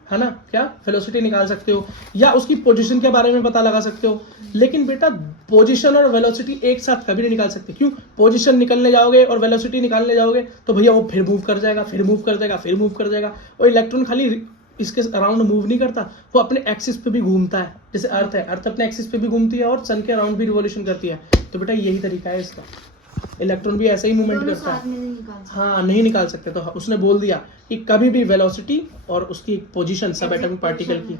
है ना, क्या वेलोसिटी निकाल सकते हो, या उसकी पोजीशन के बारे में पता लगा सकते हो। लेकिन बेटा पोजीशन और वेलोसिटी एक साथ कभी नहीं निकाल सकते। क्यों, पोजीशन निकालने जाओगे और वेलोसिटी निकालने जाओगे तो भैया वो फिर मूव कर जाएगा, फिर मूव कर जाएगा, फिर मूव कर जाएगा। और इलेक्ट्रॉन खाली इसके अराउंड मूव नहीं करता, वो अपने एक्सिस पे भी घूमता है, जैसे अर्थ है, अर्थ अपने एक्सिस पे भी घूमती है और सन के अराउंड भी रिवॉल्यूशन करती है। तो बेटा यही तरीका है इसका, इलेक्ट्रॉन भी ऐसा ही मूवमेंट करता है। हाँ, नहीं निकाल सकते। तो उसने बोल दिया कि कभी भी वेलोसिटी और उसकी पोजीशन सब एटॉमिक पार्टिकल की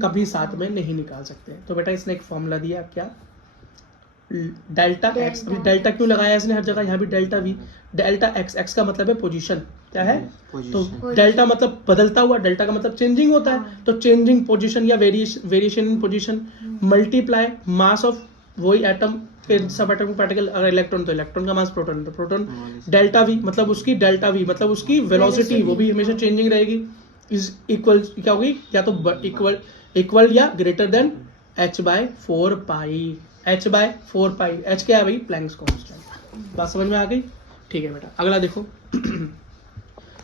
कभी साथ में नहीं निकाल सकते। तो बेटा इसने एक फॉर्मूला दिया, क्या, डेल्टा एक्स। अभी डेल्टा क्यों लगाया इसने हर जगह, यहाँ भी delta we, delta x, x का मतलब है पोजीशन, क्या है, तो डेल्टा मतलब बदलता हुआ, डेल्टा का मतलब चेंजिंग होता है, तो चेंजिंग पोजीशन या variation in position multiply mass of वही एटम के सब एटॉमिक पार्टिकल, अगर इलेक्ट्रॉन तो इलेक्ट्रॉन का मास, प्रोटॉन तो प्रोटॉन, डेल्टा वी मतलब उसकी, डेल्टा वी मतलब उसकी वेलोसिटी, वो भी हमेशा चेंजिंग रहेगी, इज इक्वल क्या होगी, या तो इक्वल या ग्रेटर देन h बाय 4 पाई, h बाय 4 पाई, h क्या है भाई, प्लैंक्स कांस्टेंट। बात समझ में आ गई, ठीक है बेटा। अगला देखो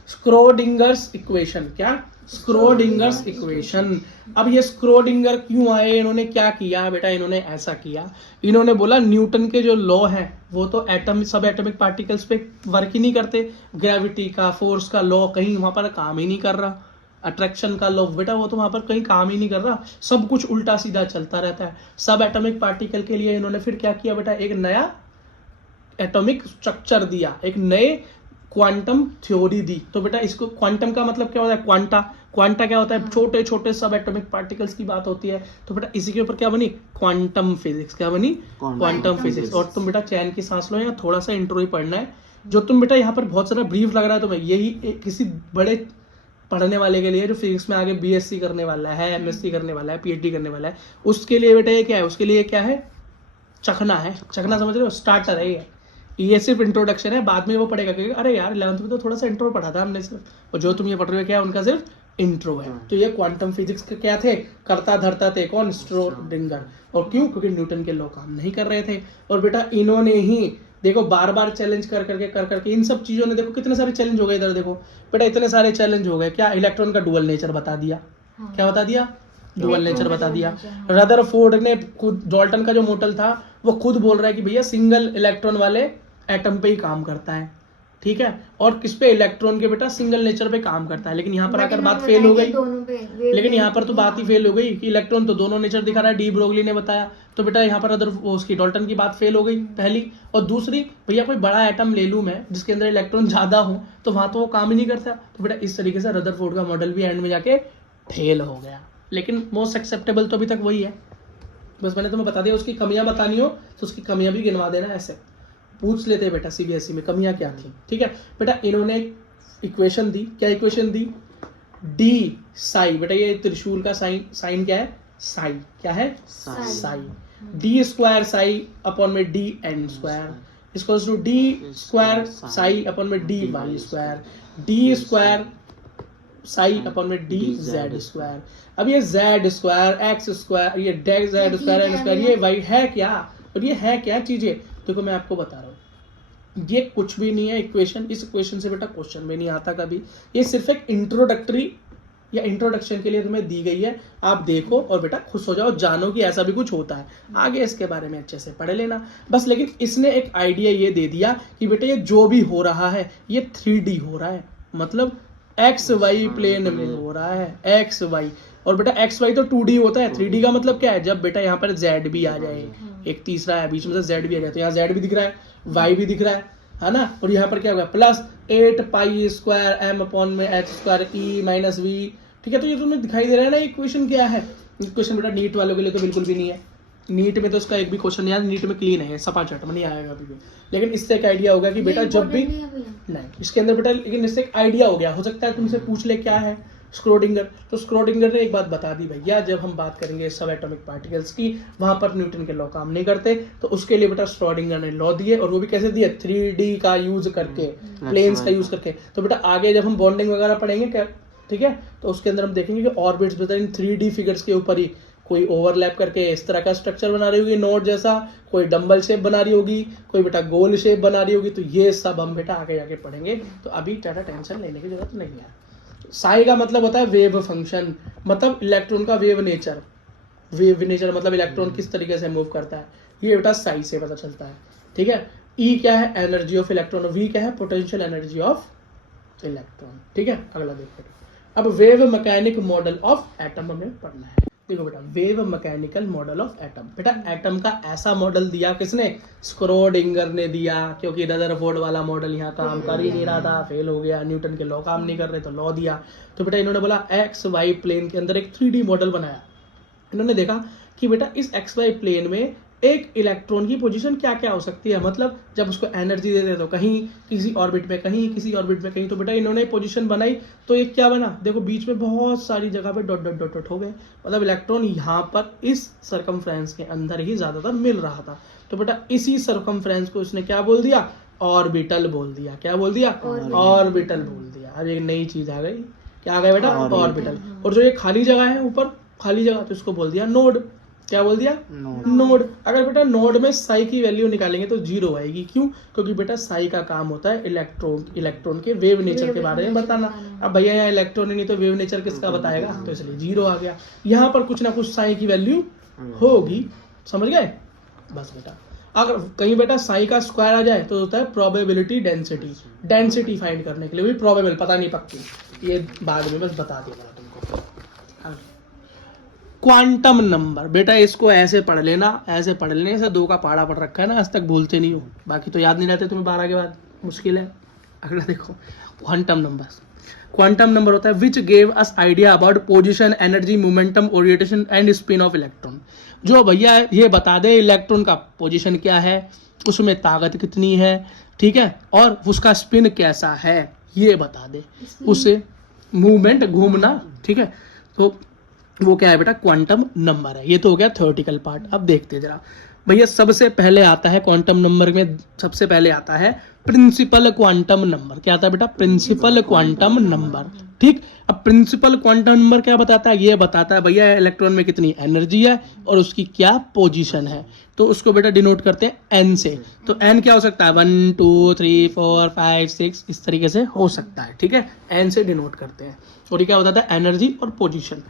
स्क्रोडिंगर्स इक्वेशन। क्या, स्क्रोडिंगर्स इक्वेशन। अब ये स्क्रोडिंगर क्यों आए, इन्होंने क्या किया बेटा, इन्होंने ऐसा किया, इन्होंने बोला न्यूटन के जो लॉ हैं वो तो एटम सब एटॉमिक पार्टिकल्स पे वर्क ही नहीं करते, ग्रेविटी का, फोर्स का लॉ कहीं वहां पर काम ही नहीं कर रहा, अट्रैक्शन का लॉ बेटा वो तो वहां पर कहीं काम ही नहीं कर रहा, सब कुछ उल्टा सीधा चलता रहता है सब एटॉमिक पार्टिकल के लिए। इन्होंने फिर क्या किया बेटा, एक नया एटॉमिक स्ट्रक्चर दिया, एक नए क्वांटम थ्योरी दी। तो बेटा इसको क्वांटम का मतलब क्या होता है, क्वांटा, क्वांटा क्या होता है, छोटे छोटे सब एटॉमिक पार्टिकल्स की बात होती है। तो बेटा इसी के ऊपर क्या बनी, क्वांटम फिजिक्स। क्या बनी, क्वांटम फिजिक्स। और तुम बेटा चैन की सांस लो, या थोड़ा सा इंट्रो ही पढ़ना है, जो तुम बेटा यहाँ पर बहुत सारा ब्रीफ लग रहा है तुम्हें, यही किसी बड़े पढ़ने वाले के लिए जो फिजिक्स में आगे बीएससी करने वाला है, एमएससी करने वाला है, पीएचडी करने वाला है, उसके लिए बेटा ये क्या है, उसके लिए क्या है, चखना है, चखना समझ रहे हो, स्टार्टर है ये सिर्फ इंट्रोडक्शन है, बाद में वो पढ़ेगा क्योंकि अरे यार 11th में तो थोड़ा सा इंट्रो पढ़ा था हमने सिर्फ, और जो तुम ये पढ़ रहे हो क्या है, उनका सिर्फ इंट्रो है। तो ये क्वांटम फिजिक्स के क्या थे, करता धरता थे कौन, श्रोडिंगर। और क्यों, क्योंकि न्यूटन के लॉ काम नहीं कर रहे थे। और बेटा इन्होंने ही देखो बार बार चैलेंज कर करके इन सब चीजों ने देखो कितने सारे चैलेंज हो गए। इधर देखो बेटा इतने सारे चैलेंज हो गए, क्या इलेक्ट्रॉन का डुअल नेचर बता दिया, हाँ। क्या बता दिया, डुअल नेचर बता दिया। हाँ। रदरफोर्ड ने खुद, डाल्टन का जो मॉडल था वो खुद बोल रहा है कि भैया सिंगल इलेक्ट्रॉन वाले एटम पे ही काम करता है, ठीक है, और किस पे, इलेक्ट्रॉन के बेटा सिंगल नेचर पे काम करता है। लेकिन यहाँ पर आकर बात फेल हो गई, लेकिन यहाँ पर तो बात ही फेल हो गई कि इलेक्ट्रॉन तो दोनों नेचर दिखा रहा है, डी ब्रोगली ने बताया। तो बेटा यहाँ पर अदर उसकी डाल्टन की बात फेल हो गई पहली। और दूसरी, भैया कोई बड़ा एटम ले लूँ मैं जिसके अंदर इलेक्ट्रॉन ज्यादा हो तो वहां तो वो काम ही नहीं करता। तो बेटा इस तरीके से रदरफोर्ड का मॉडल भी एंड में जाके फेल हो गया। लेकिन मोस्ट एक्सेप्टेबल तो अभी तक वही है। बस मैंने तुम्हें बता दिया, उसकी कमियां बतानी हो तो उसकी कमियां भी गिनवा देना। ऐसे पूछ लेते हैं बेटा सीबीएसई में कमियां क्या थी, ठीक है। बेटा इन्होंने इक्वेशन दी, क्या इक्वेशन दी, डी साई, बेटा ये त्रिशूल का साइन क्या है, साई, क्या है, psi, D square psi upon में D N square equals to D square psi upon में D Y square, D square psi upon में डी जेड स्क्वायर। अब ये जेड स्क्वायर एक्स स्क्वायर, ये deck Z square X square, ये Y है क्या, और ये है क्या चीजें, देखो मैं आपको बता रहा हूँ ये कुछ भी नहीं है इक्वेशन। इस इक्वेशन से बेटा क्वेश्चन भी नहीं आता कभी। ये सिर्फ एक इंट्रोडक्टरी या इंट्रोडक्शन के लिए तुम्हें दी गई है। आप देखो और बेटा खुश हो जाओ, जानो कि ऐसा भी कुछ होता है, आगे इसके बारे में अच्छे से पढ़ लेना बस। लेकिन इसने एक आइडिया ये दे दिया कि बेटा ये जो भी हो रहा है ये 3D हो रहा है, मतलब एक्स वाई प्लेन में हो रहा है, एक्स वाई। और बेटा एक्स वाई तो 2D होता है, 3D का मतलब क्या है, जब बेटा यहाँ पर जेड भी आ जाए, एक तीसरा है बीच में से जेड भी आ जाए, तो यहाँ जेड भी दिख रहा है, वाई भी दिख रहा है ना। और यहाँ पर क्या होगा, plus 8 pi square M upon में H square E minus V, ठीक है। तो ये तुम्हें दिखाई दे रहा है ना इक्वेशन क्या है। इक्वेशन बेटा नीट वालों के लिए तो बिल्कुल भी नहीं है, नीट में तो उसका एक भी क्वेश्चन यार, नीट में क्लीन है, सपाचट में नहीं आएगा अभी भी। लेकिन इससे एक आइडिया होगा कि बेटा जब भी नहीं इसके अंदर बेटा, लेकिन इससे एक आइडिया हो गया, हो सकता है तुमसे पूछ ले क्या है स्क्रोडिंगर। तो स्क्रोडिंगर ने एक बात बता दी भैया, जब हम बात करेंगे सब एटॉमिक पार्टिकल्स की वहां पर न्यूटन के लॉ काम नहीं करते, तो उसके लिए बेटा स्क्रोडिंगर ने लॉ दिए, और वो भी कैसे दिए, 3D का यूज करके, प्लेन्स का यूज करके। तो बेटा आगे जब हम बॉन्डिंग वगैरह पढ़ेंगे क्या, ठीक है, तो उसके अंदर हम देखेंगे कि ऑर्बिट्स बेटा इन 3D फिगर्स के ऊपर ही कोई ओवरलैप करके इस तरह का स्ट्रक्चर बना रही होगी नोट जैसा, कोई डंबल शेप बना रही होगी, कोई बेटा गोल शेप बना रही होगी। तो ये सब हम बेटा आगे जाके पढ़ेंगे, तो अभी ज़्यादा टेंशन लेने की जरूरत नहीं है। साई का मतलब होता है वेव फंक्शन, मतलब इलेक्ट्रॉन का वेव नेचर, वेव नेचर मतलब इलेक्ट्रॉन किस तरीके से मूव करता है, ये बेटा साई से पता चलता है, ठीक है। ई क्या है, एनर्जी ऑफ इलेक्ट्रॉन, वी क्या है, पोटेंशियल एनर्जी ऑफ इलेक्ट्रॉन, ठीक है। अगला देखो, अब wave mechanic model of atom हमें पढ़ना है। देखो बेटा wave mechanical model of atom, बेटा एटम का ऐसा मॉडल दिया किसने, स्क्रोडिंगर ने दिया, क्योंकि रदरफोर्ड वाला मॉडल यहाँ काम कर ही नहीं रहा था, फेल हो गया, न्यूटन के लॉ काम नहीं कर रहे तो लॉ दिया। तो बेटा इन्होंने बोला एक्स वाई प्लेन के अंदर एक 3D मॉडल बनाया। इन्होंने देखा कि बेटा इस एक्स वाई प्लेन में एक इलेक्ट्रॉन की पोजीशन क्या क्या हो सकती है, मतलब जब उसको एनर्जी देते तो कहीं किसी ऑर्बिट में, कहीं किसी ऑर्बिट में, कहीं। तो बेटा इन्होंने पोजीशन बनाई तो एक क्या बना, देखो बीच में बहुत सारी जगह पे डॉट डॉट डॉट डॉट हो गए, मतलब इलेक्ट्रॉन यहाँ पर इस सर्कमफ्रेंस के अंदर ही ज्यादातर मिल रहा था। तो बेटा इसी सर्कमफ्रेंस को उसने क्या बोल दिया, ऑर्बिटल बोल दिया। क्या बोल दिया, ऑर्बिटल बोल दिया। अब एक नई चीज आ गई, क्या आ गया बेटा, ऑर्बिटल। और जो ये खाली जगह है ऊपर, खाली जगह, तो इसको बोल दिया नोड। क्या बोल दिया, नोड। अगर बेटा नोड में साई की वैल्यू निकालेंगे तो 0 आएगी, क्यों, क्योंकि बेटा साई का काम होता है इलेक्ट्रॉन के वेव नेचर के बारे में बताना। अब भैया यहाँ इलेक्ट्रॉन ही नहीं तो वेव नेचर किसका बताएगा, तो इसलिए 0 आ गया। यहाँ पर कुछ ना कुछ साई की वैल्यू होगी, समझ गए। बस बेटा अगर कहीं बेटा साई का स्क्वायर आ जाए तो होता है प्रोबेबिलिटी डेंसिटी, डेंसिटी फाइंड करने के लिए भी प्रोबेबल, पता नहीं पक्की, ये बाद में बस बता देगा तुमको। क्वांटम नंबर, बेटा इसको ऐसे पढ़ लेना, ऐसे पढ़ लेने से 2 का पहाड़ा पढ़ रखा है ना, आज तक भूलते नहीं हो, बाकी तो याद नहीं रहते तुम्हें 12 के बाद, मुश्किल है। अगला देखो क्वांटम नंबर। क्वांटम नंबर होता है which gave us idea about position, energy, momentum, orientation and spin off electron. जो भैया ये बता दे इलेक्ट्रॉन का पोजीशन क्या है, उसमें ताकत कितनी है, ठीक है, और उसका स्पिन कैसा है ये बता दे, उससे मूवमेंट, घूमना, ठीक है। तो वो क्या है बेटा, क्वांटम नंबर है। ये तो हो गया थ्योरेटिकल पार्ट। अब देखते जरा भैया सबसे पहले आता है क्वांटम नंबर में, सबसे पहले आता है प्रिंसिपल क्वांटम नंबर। क्या आता है बेटा? Principal quantum number. ठीक, अब प्रिंसिपल क्वांटम नंबर क्या बताता है? ये बताता है भैया इलेक्ट्रॉन में कितनी एनर्जी है और उसकी क्या पोजीशन है। तो उसको बेटा डिनोट करते हैं एन से। तो एन क्या हो सकता है? 1 2 3 4 5 6 इस तरीके से हो सकता है। ठीक है, एन से डिनोट करते हैं। और ये क्या बताता है? एनर्जी और पोजीशन।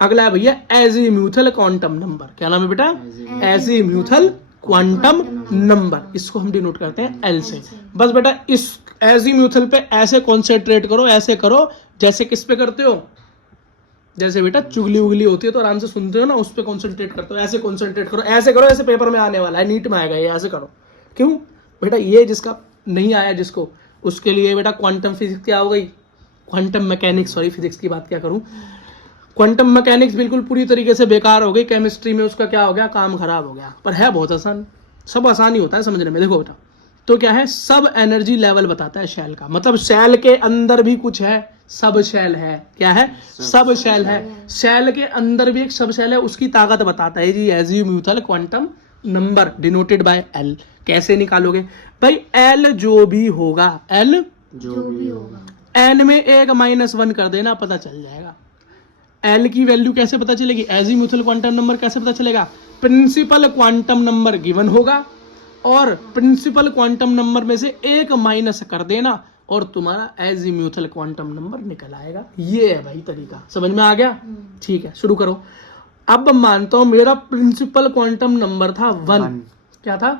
अगला है भैया एजीम्यूथल क्वांटम नंबर। क्या नाम है बेटा? Azimuthal quantum number. इसको हम डिनोट करते हैं एल से। बस बेटा इस एजीम्यूथल पे ऐसे कॉन्सेंट्रेट करो, ऐसे करो जैसे किस पे करते हो? जैसे बेटा चुगली उगली होती है तो आराम से सुनते हो ना, उस पे कॉन्सेंट्रेट करते हो। ऐसे कॉन्सेंट्रेट करो, ऐसे करो, ऐसे पेपर में आने वाला है, नीट में आएगा ये, ऐसे करो। क्यों बेटा? ये जिसका नहीं आया जिसको, उसके लिए बेटा क्वांटम फिजिक्स क्या हो गई? क्वांटम मैकेनिक्स, सॉरी फिजिक्स की बात क्या करूं, क्वांटम मैकेनिक्स बिल्कुल पूरी तरीके से बेकार हो गई। केमिस्ट्री में उसका क्या हो गया? काम खराब हो गया। पर है बहुत आसान, सब आसान ही होता है समझने में। देखो बेटा, तो क्या है? सब एनर्जी लेवल बताता है शेल का, मतलब शेल के अंदर भी कुछ है, सब शेल है। क्या है? सब शेल है। शेल के अंदर भी एक सब शेल है, उसकी ताकत बताता है जी azimuthal quantum number denoted by L. कैसे निकालोगे भाई? एल जो भी होगा, एल जो भी होगा, एन में एक -1 कर देना, पता चल जाएगा। एल की वैल्यू कैसे पता चलेगी? एजीम्यूथल क्वांटम नंबर कैसे पता चलेगा? प्रिंसिपल क्वांटम नंबर गिवन होगा और प्रिंसिपल क्वांटम नंबर में से एक माइनस कर देना और तुम्हारा एजीम्यूथल क्वांटम नंबर निकल आएगा। ये है भाई तरीका, समझ में आ गया? ठीक है, शुरू करो। अब मानता हूं मेरा प्रिंसिपल क्वांटम नंबर था 1। क्या था?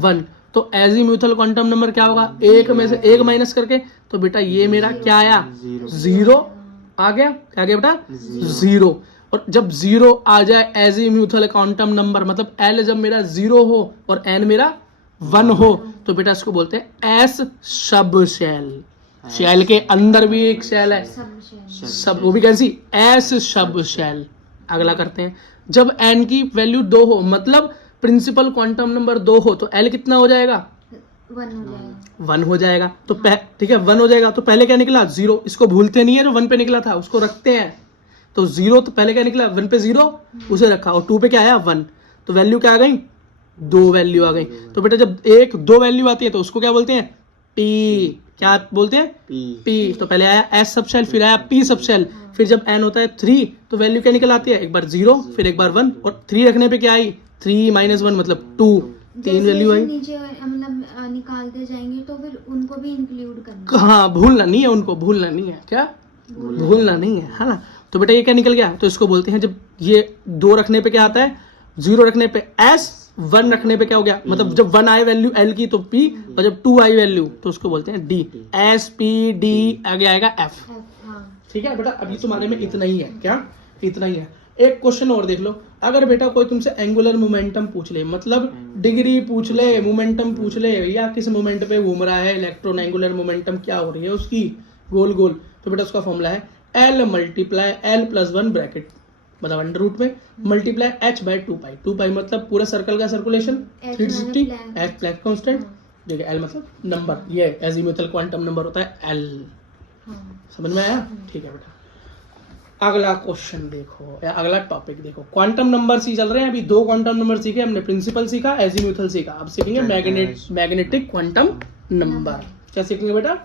1। तो एजीम्यूथल क्वांटम नंबर क्या होगा? एक में से एक माइनस करके, तो बेटा ये मेरा क्या आया? 0 आ गया। क्या गया बेटा? 0। और जब 0 आ जाए एजीम्यूथल क्वांटम नंबर, मतलब एल जब मेरा 0 हो और एन मेरा 1 हो, तो बेटा इसको बोलते हैं एस सब शेल। शेल के अंदर भी एक शेल है, सब, वो भी कैसी? एस सब शेल। अगला करते हैं, जब एन की वैल्यू 2 हो, मतलब प्रिंसिपल क्वांटम नंबर 2 हो, तो एल कितना हो जाएगा? 1 हो जाएगा। तो ठीक है, 1 हो जाएगा। तो पहले क्या निकला? 0। इसको भूलते नहीं है, जो 1 पे निकला था उसको रखते हैं। तो 0 तो पहले क्या निकला? 1 पे 0 उसे रखा, और 2 पे क्या आया? 1। तो वैल्यू क्या आ गई? 2 वैल्यू आ गई। तो बेटा जब 2 वैल्यू आती है तो उसको क्या बोलते हैं? पी। क्या बोलते हैं? पी। तो पहले आया एस सब शेल, फिर आया पी सब शेल। फिर जब एन होता है 3 तो वैल्यू क्या निकल आती है? एक बार 0, फिर एक बार 1, और 3 रखने पे क्या आई? 3 - 1 मतलब 2। 3 वैल्यू आई। नीचे मतलब निकालते जाएंगे तो फिर उनको भी इंक्लूड करना। हाँ, भूलना नहीं है, उनको भूलना नहीं है। क्या भूलना नहीं है? है ना? तो बेटा ये क्या निकल गया? तो इसको बोलते हैं, जब ये 2 रखने पे क्या आता है? 0 रखने पे एस, 1 रखने पे क्या हो गया? मतलब जब 1 आए वैल्यू एल की तो पी, और जब 2 आई वैल्यू तो उसको बोलते हैं डी। एस पी डी, आगे आएगा एफ। ठीक है बेटा, अभी तुम्हारे में इतना ही है। क्या? इतना ही है। एक क्वेश्चन और देख लो। अगर बेटा कोई तुमसे एंगुलर मोमेंटम पूछ ले, मतलब डिग्री पूछ ले, मोमेंटम पूछ ले, या किस मोमेंट पे घूम रहा है इलेक्ट्रॉन, एंगुलर मोमेंटम क्या हो रही है उसकी, गोल गोल, तो बेटा उसका फॉर्मूला है L × L + 1 ब्रैकेट, मतलब अंडर रूट में मल्टीप्लाई h/2π। 2π मतलब पूरा सर्कल का सर्कुलेशन 360, h प्लैंक कांस्टेंट, देखिए L मतलब नंबर, ये एजीम्यूथल क्वांटम नंबर होता है L। समझ में आया? ठीक है बेटा, अगला क्वेश्चन देखो, या अगला टॉपिक देखो। क्वांटम नंबर ही चल रहे हैं, अभी 2 क्वांटम नंबर सीखे हमने, प्रिंसिपल सीखा, एजीम्यूथल सीखा, अब सीखेंगे मैग्नेटिक क्वांटम नंबर। क्या सीखेंगे बेटा?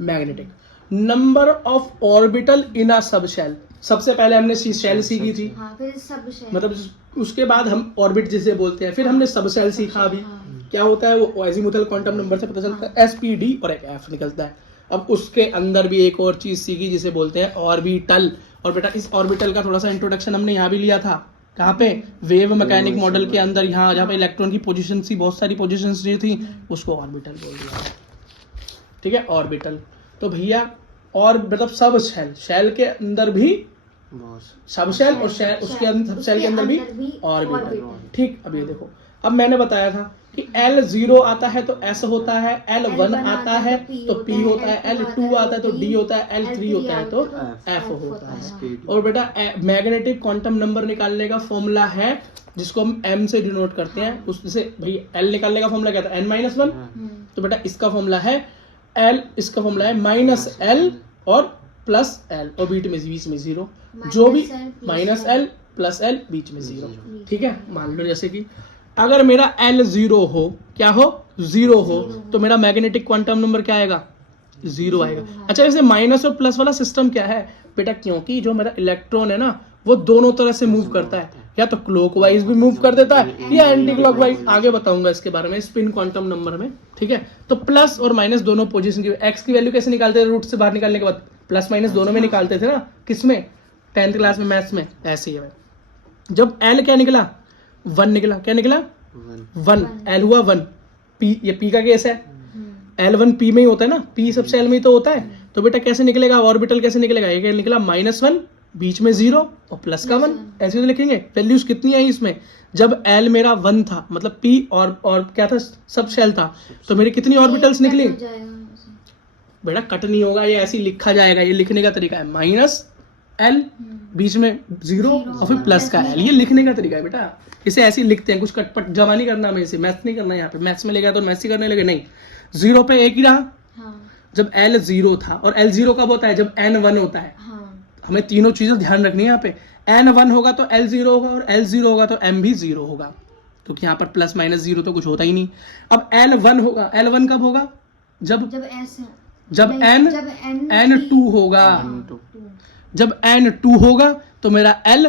Magnetic number of orbital in a subshell. सबसे पहले हमने शेल सीखी थी, फिर सब शेल, मतलब उसके बाद हम ऑर्बिट जिसे बोलते हैं, फिर हमने सब शेल सीखा। अभी क्या होता है वो एजीम्यूथल क्वांटम नंबर से पता चलता है, एसपीडी और एक एफ निकलता है। अब उसके अंदर भी एक और चीज सीखी जिसे बोलते हैं ऑर्बिटल। और बेटा इस ऑर्बिटल का थोड़ा सा इंट्रोडक्शन हमने यहाँ भी लिया था, कहाँ पे? वेव मैकेनिक मॉडल के अंदर, यहाँ जहाँ पे इलेक्ट्रॉन की पोजीशन थी, बहुत सारी पोजीशंस जो थी, उसको ऑर्बिटल बोल दिया था। ठीक है, ऑर्बिटल। तो भैया और मतलब सब शेल, शेल के अंदर भी सब शेल, और शेल उसके अंदर, सब शेल के अंदर भी ऑर्बिटल। ठीक, अब ये देखो, अब मैंने बताया था कि L0 आता है तो S होता है, L1 आता है तो P होता है, L2 आता है तो D होता है, L3 होता है तो F होता है। और बेटा मैग्नेटिक क्वांटम नंबर निकालने का फॉर्मूला है जिसको हम M से डिनोट करते हैं, उससे भाई L निकालने का फॉर्मूला क्या था? n-1। तो बेटा इसका फॉर्मूला है L, इसका फॉर्मूला है -L और +L, और बीच में 0, जो भी -L प्लस एल बीच में 0। ठीक है, मान लो जैसे कि अगर मेरा एल 0 हो, क्या हो, 0 हो, तो मेरा मैग्नेटिक क्वांटम नंबर क्या आएगा, 0 आएगा। अच्छा, वैसे माइनस और प्लस वाला सिस्टम क्या है बेटा, क्योंकि जो मेरा इलेक्ट्रॉन है ना वो दोनों तरह से मूव करता है, या तो क्लॉकवाइज भी मूव कर देता है या एंटी क्लॉकवाइज, आगे बताऊंगा इसके बारे में स्पिन क्वांटम नंबर में। ठीक है, तो प्लस और माइनस दोनों पोजीशन की, एक्स की वैल्यू कैसे निकालते थे, रूट से बाहर निकालने के बाद प्लस माइनस दोनों में निकालते थे ना, किसमें, 10th क्लास में मैथ्स में। ऐसे ही है भाई, जब एल क्या निकला, 1 निकला, क्या निकला, 1, एल हुआ 1, पी, ये पी का केस है, L1 P में ही होता है ना, P सबसे L में ही तो होता है, तो बेटा कैसे निकलेगा, ऑर्बिटल कैसे निकलेगा, ये क्या निकला, -1 बीच में 0 और प्लस का 1, ऐसे तो लिखेंगे। वैल्यूज कितनी आई इसमें, जब L मेरा 1 था, मतलब P और क्या था, सब शेल था, तो मेरी कितनी ऑर्बिटल्स निकली, बेटा कट नहीं होगा, ये ऐसे ही लिखा जाएगा, ये लिखने का तरीका है, -L बीच में 0 और फिर प्लस का L, ये लिखने का तरीका है बेटा, इसे ऐसे ही लिखते हैं, कुछ कटपट जमा नहीं करना, हमें इसे मैथ्स नहीं करना, यहाँ पे मैथ्स में ले गया तो मैथ्स ही करने लगे, नहीं, 0 पे एक ही रहा। हाँ। जब L 0 था, और L 0 कब होता है, जब N 1 होता है। हाँ। हमें तीनों चीजें ध्यान रखनी है यहाँ पे, N 1 होगा तो L 0 होगा, और L 0 होगा तो M भी 0 होगा, क्योंकि यहाँ पर प्लस माइनस 0 तो कुछ होता ही नहीं। अब L 1 होगा, L 1 कब होगा, जब N 2 होगा, जब N 2 होगा तो मेरा L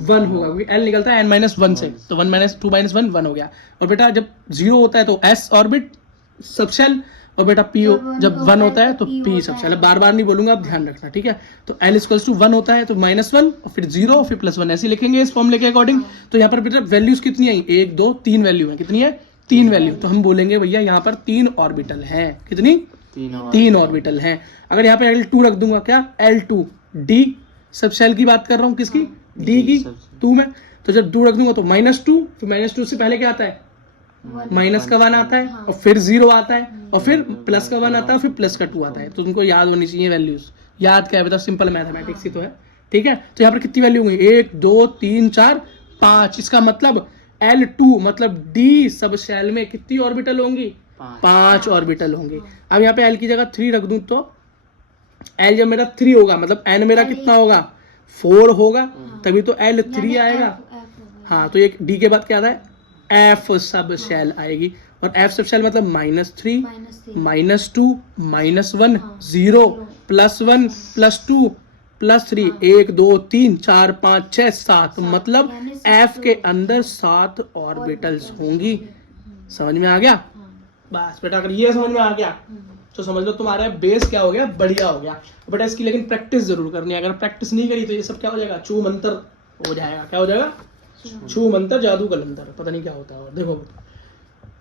1 होगा, क्योंकि L निकलता है N-1 से, तो 1 - 2 - 1 1 हो गया। और बेटा जब 0 होता है तो S ऑर्बिट सबशेल, और बेटा P जब 1 होता है तो P सबशेल। बार बार नहीं बोलूंगा, आप ध्यान रखना, ठीक है। तो L = 1 होता है तो -1 और फिर 0 और फिर +1, ऐसे लिखेंगे इस फॉर्मूले के अकॉर्डिंग। तो यहाँ पर बेटा वैल्यूज कितनी आई, 1 2 3 वैल्यू है, कितनी है, 3 वैल्यू। तो हम बोलेंगे भैया यहाँ पर 3 ऑर्बिटल है, कितनी, 3 ऑर्बिटल है। अगर यहाँ पे L2 रख दूंगा, क्या, L2 D सबशेल की बात कर रहा हूँ, किसकी, D की, 2 में, तो जब 2 रख दूंगा तो -2, फिर -2 से पहले क्या आता है, माइनस का 1 आता है, और फिर 0 आता है, और फिर प्लस का 1 आता है, फिर प्लस का 2 आता है। तो तुमको याद होनी चाहिए वैल्यूज, याद क्या है बता, सिंपल मैथमेटिक्स ही तो है, ठीक है। तो यहाँ पर कितनी वैल्यू होंगी, 1 2 3 4 5, इसका मतलब L2 मतलब D सब शेल में कितनी ऑर्बिटल होंगी, 5 ऑर्बिटल होंगी। अब यहाँ पे L की जगह 3 रख दूं तो L जब मेरा 3 होगा, मतलब N मेरा कितना होगा, 4 होगा, तभी तो L3 आएगा। हाँ, तो ये D के बाद क्या आता है, F सब शेल आएगी, और F सब शेल मतलब -3 -2 -1 0 +1 +2 +3 1 2 3 4 5 6 7, मतलब F के अंदर 7 ऑर्बिटल्स होंगी। समझ में आ गया, बस बेटा अगर ये समझ में आ गया तो समझ लो तुम्हारा बेस क्या हो गया, बढ़िया हो गया। बेटा इसकी लेकिन प्रैक्टिस जरूर करनी है, अगर प्रैक्टिस नहीं करी तो ये सब क्या हो जाएगा, छू मंतर हो जाएगा। क्या हो जाएगा, छू मंतर जादू कलंदर, पता नहीं क्या होता है। और देखो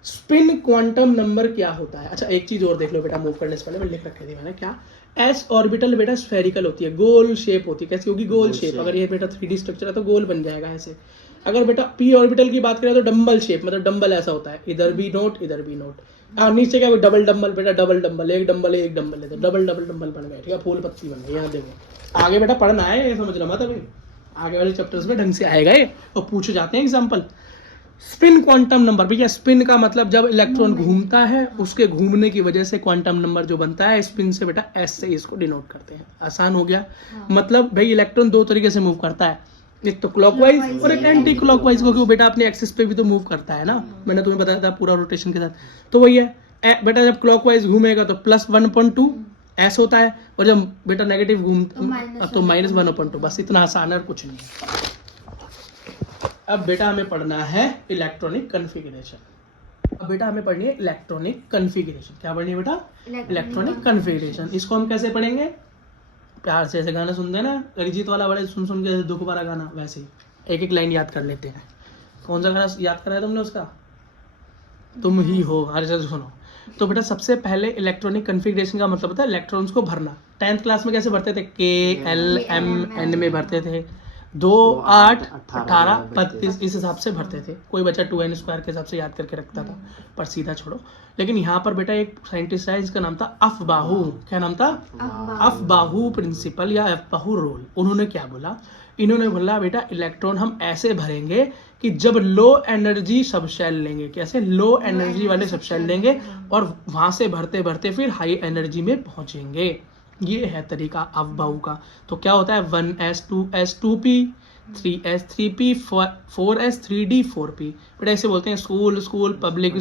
स्पिन क्वांटम नंबर क्या होता है। अच्छा एक चीज और देख लो बेटा, मूव करने से पहले मैं लिख रखे थे मैंने, क्या, एस ऑर्बिटल बेटा स्फेरिकल होती है, गोल शेप होती है। कैसी होगी, गोल शेप। अगर ये बेटा 3D स्ट्रक्चर है तो गोल बन जाएगा ऐसे। अगर बेटा पी ऑर्बिटल की बात करें तो डंबल शेप, मतलब डंबल ऐसा होता है, इधर भी नोट इधर भी नोट। नीचे क्या, डबल डंबल बेटा, डबल डंबल, एक डंबल है, एक डंबल है, तो डबल डबल डंबल बन गए, ठीक है, फूल पत्ती बन गई। यहाँ देखो आगे बेटा पढ़ना है, ये समझना मत, अभी आगे वाले चैप्टर्स में ढंग से आएगा ये, और पूछे जाते हैं एग्जाम्पल। स्पिन क्वांटम नंबर, भैया स्पिन का मतलब जब इलेक्ट्रॉन घूमता है उसके घूमने की वजह से क्वांटम नंबर जो बनता है स्पिन से बेटा एस से इसको डिनोट करते हैं। आसान हो गया। मतलब भाई इलेक्ट्रॉन 2 तरीके से मूव करता है, एक तो क्लॉकवाइज और एक एंटी क्लॉकवाइज, क्योंकि वो बेटा अपने एक्सिस पे भी तो मूव करता है ना, मैंने तुम्हें बताया था पूरा रोटेशन के साथ। तो वही है बेटा, जब क्लॉकवाइज घूमेगा तो +1/2 एस होता है, और जब बेटा नेगेटिव घूमता तो -1/2, बस इतना आसान है, कुछ नहीं है। अब बेटा हमें पढ़ना है इलेक्ट्रॉनिक कन्फिगरेशन। अब बेटा हमें पढ़नी है इलेक्ट्रॉनिक कन्फिगरेशन। क्या पढ़नी है बेटा, इलेक्ट्रॉनिक कन्फिगरेशन। इसको हम कैसे पढ़ेंगे, प्यार से ऐसे गाना सुनते हैं ना, अरिजीत वाला बड़े सुन सुन के दुख भरा गाना, वैसे ही एक एक लाइन याद कर लेते हैं। कौन सा गाना याद करा है तुमने उसका, तुम ही हो, हर जगह सुनो। तो बेटा सबसे पहले इलेक्ट्रॉनिक कन्फिगरेशन का मतलब होता है इलेक्ट्रॉन्स को भरना। 10th क्लास में कैसे भरते थे, KLMN में भरते थे, 2 8 18 32 इस हिसाब से भरते थे। कोई बच्चा 2n² के हिसाब से याद करके रखता था, पर सीधा छोड़ो। लेकिन यहाँ पर बेटा एक साइंटिस्ट है जिसका नाम था अफबाहु। क्या नाम था, अफबाहु प्रिंसिपल या अफबाहु रूल। उन्होंने क्या बोला, इन्होंने बोला बेटा इलेक्ट्रॉन हम ऐसे भरेंगे कि जब लो एनर्जी सबशेल लेंगे, कैसे, लो एनर्जी वाले सबशेल लेंगे और वहां से भरते भरते फिर हाई एनर्जी में पहुंचेंगे। ये है तरीका अफबाहु का। तो क्या होता है, 1s 2s 2p 3s 3p 4s 3d 4p। बेटा ऐसे बोलते हैं school school public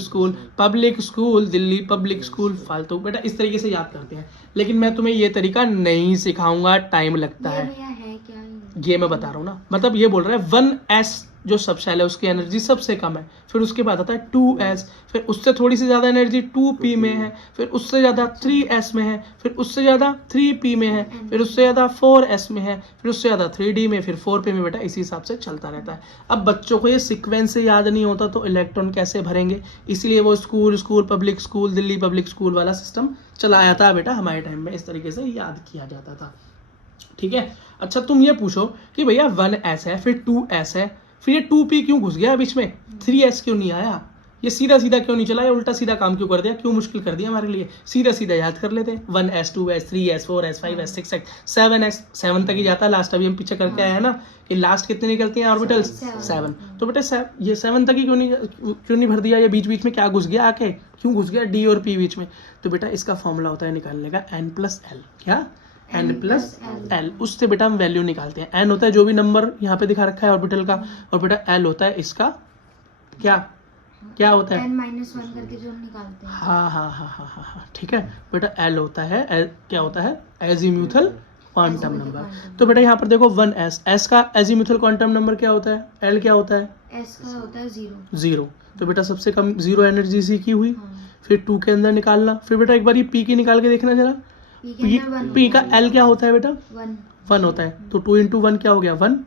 school Delhi public school फालतू। बेटा इस तरीके से याद करते हैं, लेकिन मैं तुम्हें ये तरीका नहीं सिखाऊंगा, टाइम लगता ये है। भैया है क्या ये? ये मैं बता रहा हूँ ना, मतलब ये बोल रहा है 1s जो सब शेल है उसकी एनर्जी सबसे कम है, फिर उसके बाद आता है 2s, फिर उससे थोड़ी सी ज़्यादा एनर्जी 2p में है, फिर उससे ज़्यादा 3s में है, फिर उससे ज़्यादा 3p में है, फिर उससे ज़्यादा 4s में है, फिर उससे ज़्यादा 3d में, फिर 4p में। बेटा इसी हिसाब से चलता रहता है। अब बच्चों को ये सीक्वेंस से याद नहीं होता तो इलेक्ट्रॉन कैसे भरेंगे, इसलिए वो school public school Delhi public school वाला सिस्टम चलाया था बेटा हमारे टाइम में, इस तरीके से याद किया जाता था। ठीक है। अच्छा तुम ये पूछो कि भैया 1s है, फिर 2s है, फिर ये 2p क्यों घुस गया बीच में, 3s क्यों नहीं आया, ये सीधा सीधा क्यों नहीं चला, ये उल्टा सीधा काम क्यों कर दिया, क्यों मुश्किल कर दिया हमारे लिए, सीधा सीधा याद कर लेते। 1s 2s 3s 4s 5s 6s 7s 7 तक ही जाता है लास्ट। अभी हम पीछे करके आए हैं ना कि लास्ट कितने निकलती हैं ऑर्बिटल्स, 7। तो बेटा ये 7 तक ही क्यों नहीं भर दिया, ये बीच बीच में क्या घुस गया आके, क्यों घुस गया d और p बीच में। तो बेटा इसका फॉर्मूला होता है निकालने का n+l, क्या n+l, उससे बेटा हम वैल्यू निकालते हैं। n होता है जो भी नंबर यहाँ पे दिखा रखा है ऑर्बिटल का, और बेटा l होता है इसका क्या होता है, n-1 करके जो निकालते हैं। हाँ, ठीक है बेटा। l होता है क्या होता है, एजीम्यूथल क्वांटम नंबर। तो बेटा यहाँ पर देखो 1s, s का एजीम्यूथल क्वांटम नंबर क्या होता है, l क्या होता है, s का होता है 0। तो बेटा सबसे कम 0 एनर्जी सी की हुई, हाँ। फिर 2 के अंदर निकालना, फिर बेटा एक बार ये p की निकाल के देखना जरा, p के अंदर p का l क्या होता है बेटा, 1 होता है। तो 2 into 1 क्या हो गया, 1।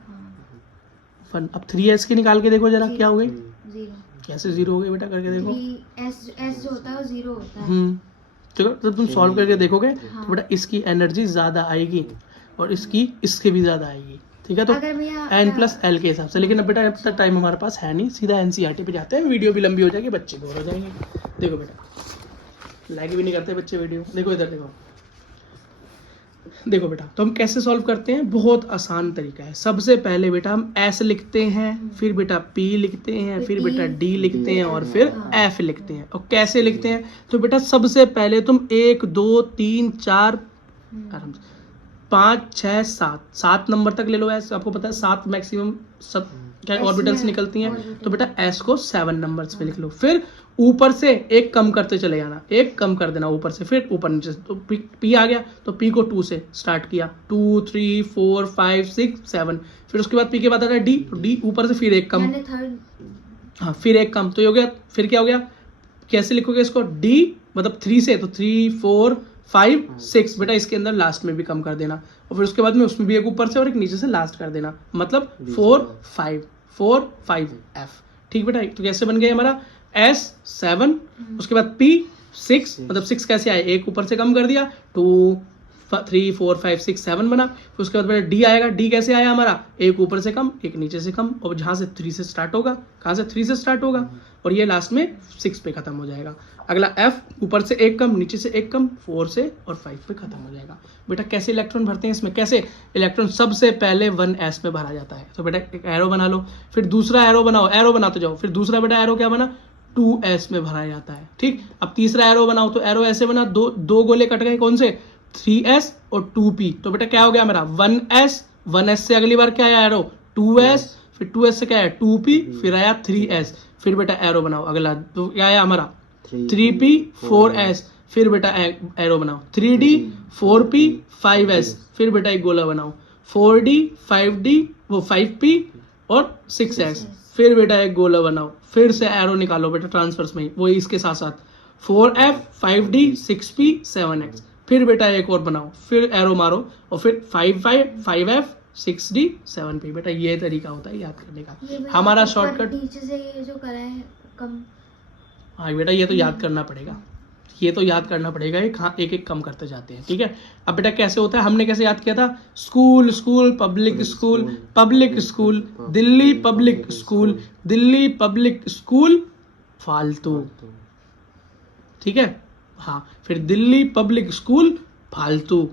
अब 3s की निकाल के देखो जरा, क्या हो गई, 0 कैसे 0 हो गई बेटा, करके देखो। s जो होता है वो 0 होता है। ठीक है, जब तुम सॉल्व करके देखोगे तो बेटा इसकी एनर्जी ज़्यादा आएगी और इसके भी ज़्यादा आएगी। ठीक है, तो अगर भैया n+l के हिसाब से। लेकिन अब बेटा अब तक टाइम हमारे पास है नहीं, सीधा एनसीईआरटी पे जाते हैं, वीडियो भी लंबी हो जाएगी, बच्चे बोर हो जाएंगे। देखो बेटा लाइक भी नहीं करते बच्चे वीडियो, देखो इधर देखो बेटा, तो हम कैसे सॉल्व करते हैं, बहुत आसान तरीका है। सबसे पहले बेटा हम s लिखते हैं, फिर बेटा p लिखते हैं, फिर बेटा d लिखते हैं और फिर f लिखते हैं। और कैसे लिखते हैं, तो बेटा सबसे पहले तुम 1 2 3 4 आराम से 5 6 7 नंबर तक ले लो। s आपको पता है 7 मैक्सिमम सब क्या ऑर्बिटल्स निकलती हैं, तो बेटा s को 7 नंबर्स पे लिख लो। फिर ऊपर से एक कम करते चले जाना, एक कम कर देना ऊपर से, फिर ऊपर नीचे। तो p आ गया तो p को 2 से स्टार्ट किया, 2 3 4 5 6 7। फिर उसके बाद p के बाद आता है d, तो d ऊपर से फिर एक कम, हाँ फिर एक कम, तो ये हो गया। फिर क्या हो गया, कैसे लिखोगे इसको, d मतलब 3 से, तो 3 4 5 6 बेटा इसके अंदर लास्ट में भी कम कर देना, और फिर उसके बाद में उसमें भी एक ऊपर से और एक नीचे से लास्ट कर देना, मतलब 4 5 f। ठीक बेटा, तो कैसे बन गया हमारा s 7, उसके बाद p 6, मतलब 6 कैसे आए, एक ऊपर से कम कर दिया, 2 3 4 5 6 7 बना। फिर उसके बाद बेटा d आएगा, d कैसे आया हमारा, एक ऊपर से कम एक नीचे से कम, और जहाँ से 3 से स्टार्ट होगा, कहाँ से 3 से स्टार्ट होगा और ये लास्ट में 6 पे खत्म हो जाएगा। अगला f, ऊपर से एक कम नीचे से एक कम, 4 से और 5 पे खत्म हो जाएगा। बेटा कैसे इलेक्ट्रॉन भरते हैं इसमें, कैसे इलेक्ट्रॉन सबसे पहले 1s में भरा जाता है। तो बेटा एक एरो बना लो, फिर दूसरा एरो बनाओ, एरो बनाते जाओ, फिर दूसरा बेटा एरो क्या बना, 2s में भरा जाता है। ठीक, अब तीसरा एरो बनाओ, तो एरो ऐसे बना, दो गोले कट गए, कौन से, 3s और 2p। तो बेटा क्या हो गया मेरा 1s से अगली बार क्या आया एरो 2s, फिर 2s से क्या आया 2p, फिर आया 3s। फिर बेटा एरो बनाओ अगला, तो क्या आया हमारा 3p 4s, फिर बेटा एरो बनाओ 3d 4p 5s, फिर बेटा एक गोला बनाओ 4d 5d वो 5p और 6s, फिर बेटा एक गोला बनाओ, फिर से एरो निकालो बेटा ट्रांसफर्स में, वही इसके साथ साथ 4f 5d 6p 7x, फिर बेटा एक और बनाओ, फिर एरो मारो और फिर 5f 6d 7p। बेटा ये तरीका होता है याद करने का हमारा शॉर्टकट। नीचे से ये जो करा है कम, हाँ बेटा ये तो याद करना पड़ेगा, ये तो याद करना पड़ेगा, एक एक कम करते जाते हैं। ठीक है, अब बेटा कैसे होता है, हमने कैसे याद किया था, school public school Delhi public school फालतू। ठीक है, हाँ फिर दिल्ली पब्लिक स्कूल फालतू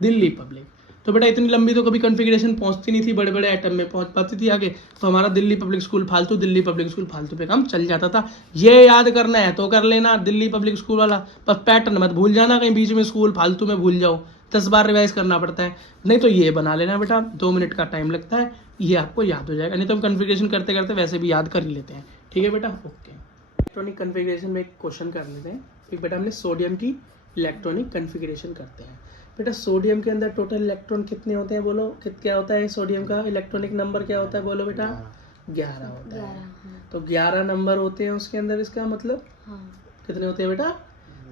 दिल्ली पब्लिक। तो बेटा इतनी लंबी तो कभी कॉन्फ़िगरेशन पहुंचती नहीं थी, बड़े बड़े आइटम में पहुंच पाती थी आगे, तो हमारा दिल्ली पब्लिक स्कूल फालतू पे काम चल जाता था। ये याद करना है तो कर लेना दिल्ली पब्लिक स्कूल वाला, पर पैटर्न मत भूल जाना, कहीं बीच में स्कूल फालतू में भूल जाओ, 10 बार रिवाइज करना पड़ता है। नहीं तो ये बना लेना बेटा, 2 मिनट का टाइम लगता है, ये आपको याद हो जाएगा, नहीं तो हम कन्फिग्रेशन करते करते वैसे भी याद कर ही लेते हैं। ठीक है बेटा, ओके। इलेक्ट्रॉनिक कन्फिग्रेशन में एक क्वेश्चन कर लेते हैं। एक बेटा हमने सोडियम की इलेक्ट्रॉनिक कन्फिग्रेशन करते हैं। बेटा सोडियम के अंदर टोटल इलेक्ट्रॉन कितने होते हैं बोलो, क्या होता है सोडियम का इलेक्ट्रॉनिक नंबर क्या होता है बोलो बेटा, 11 होता है। तो 11 नंबर होते हैं उसके अंदर, इसका मतलब कितने होते हैं बेटा,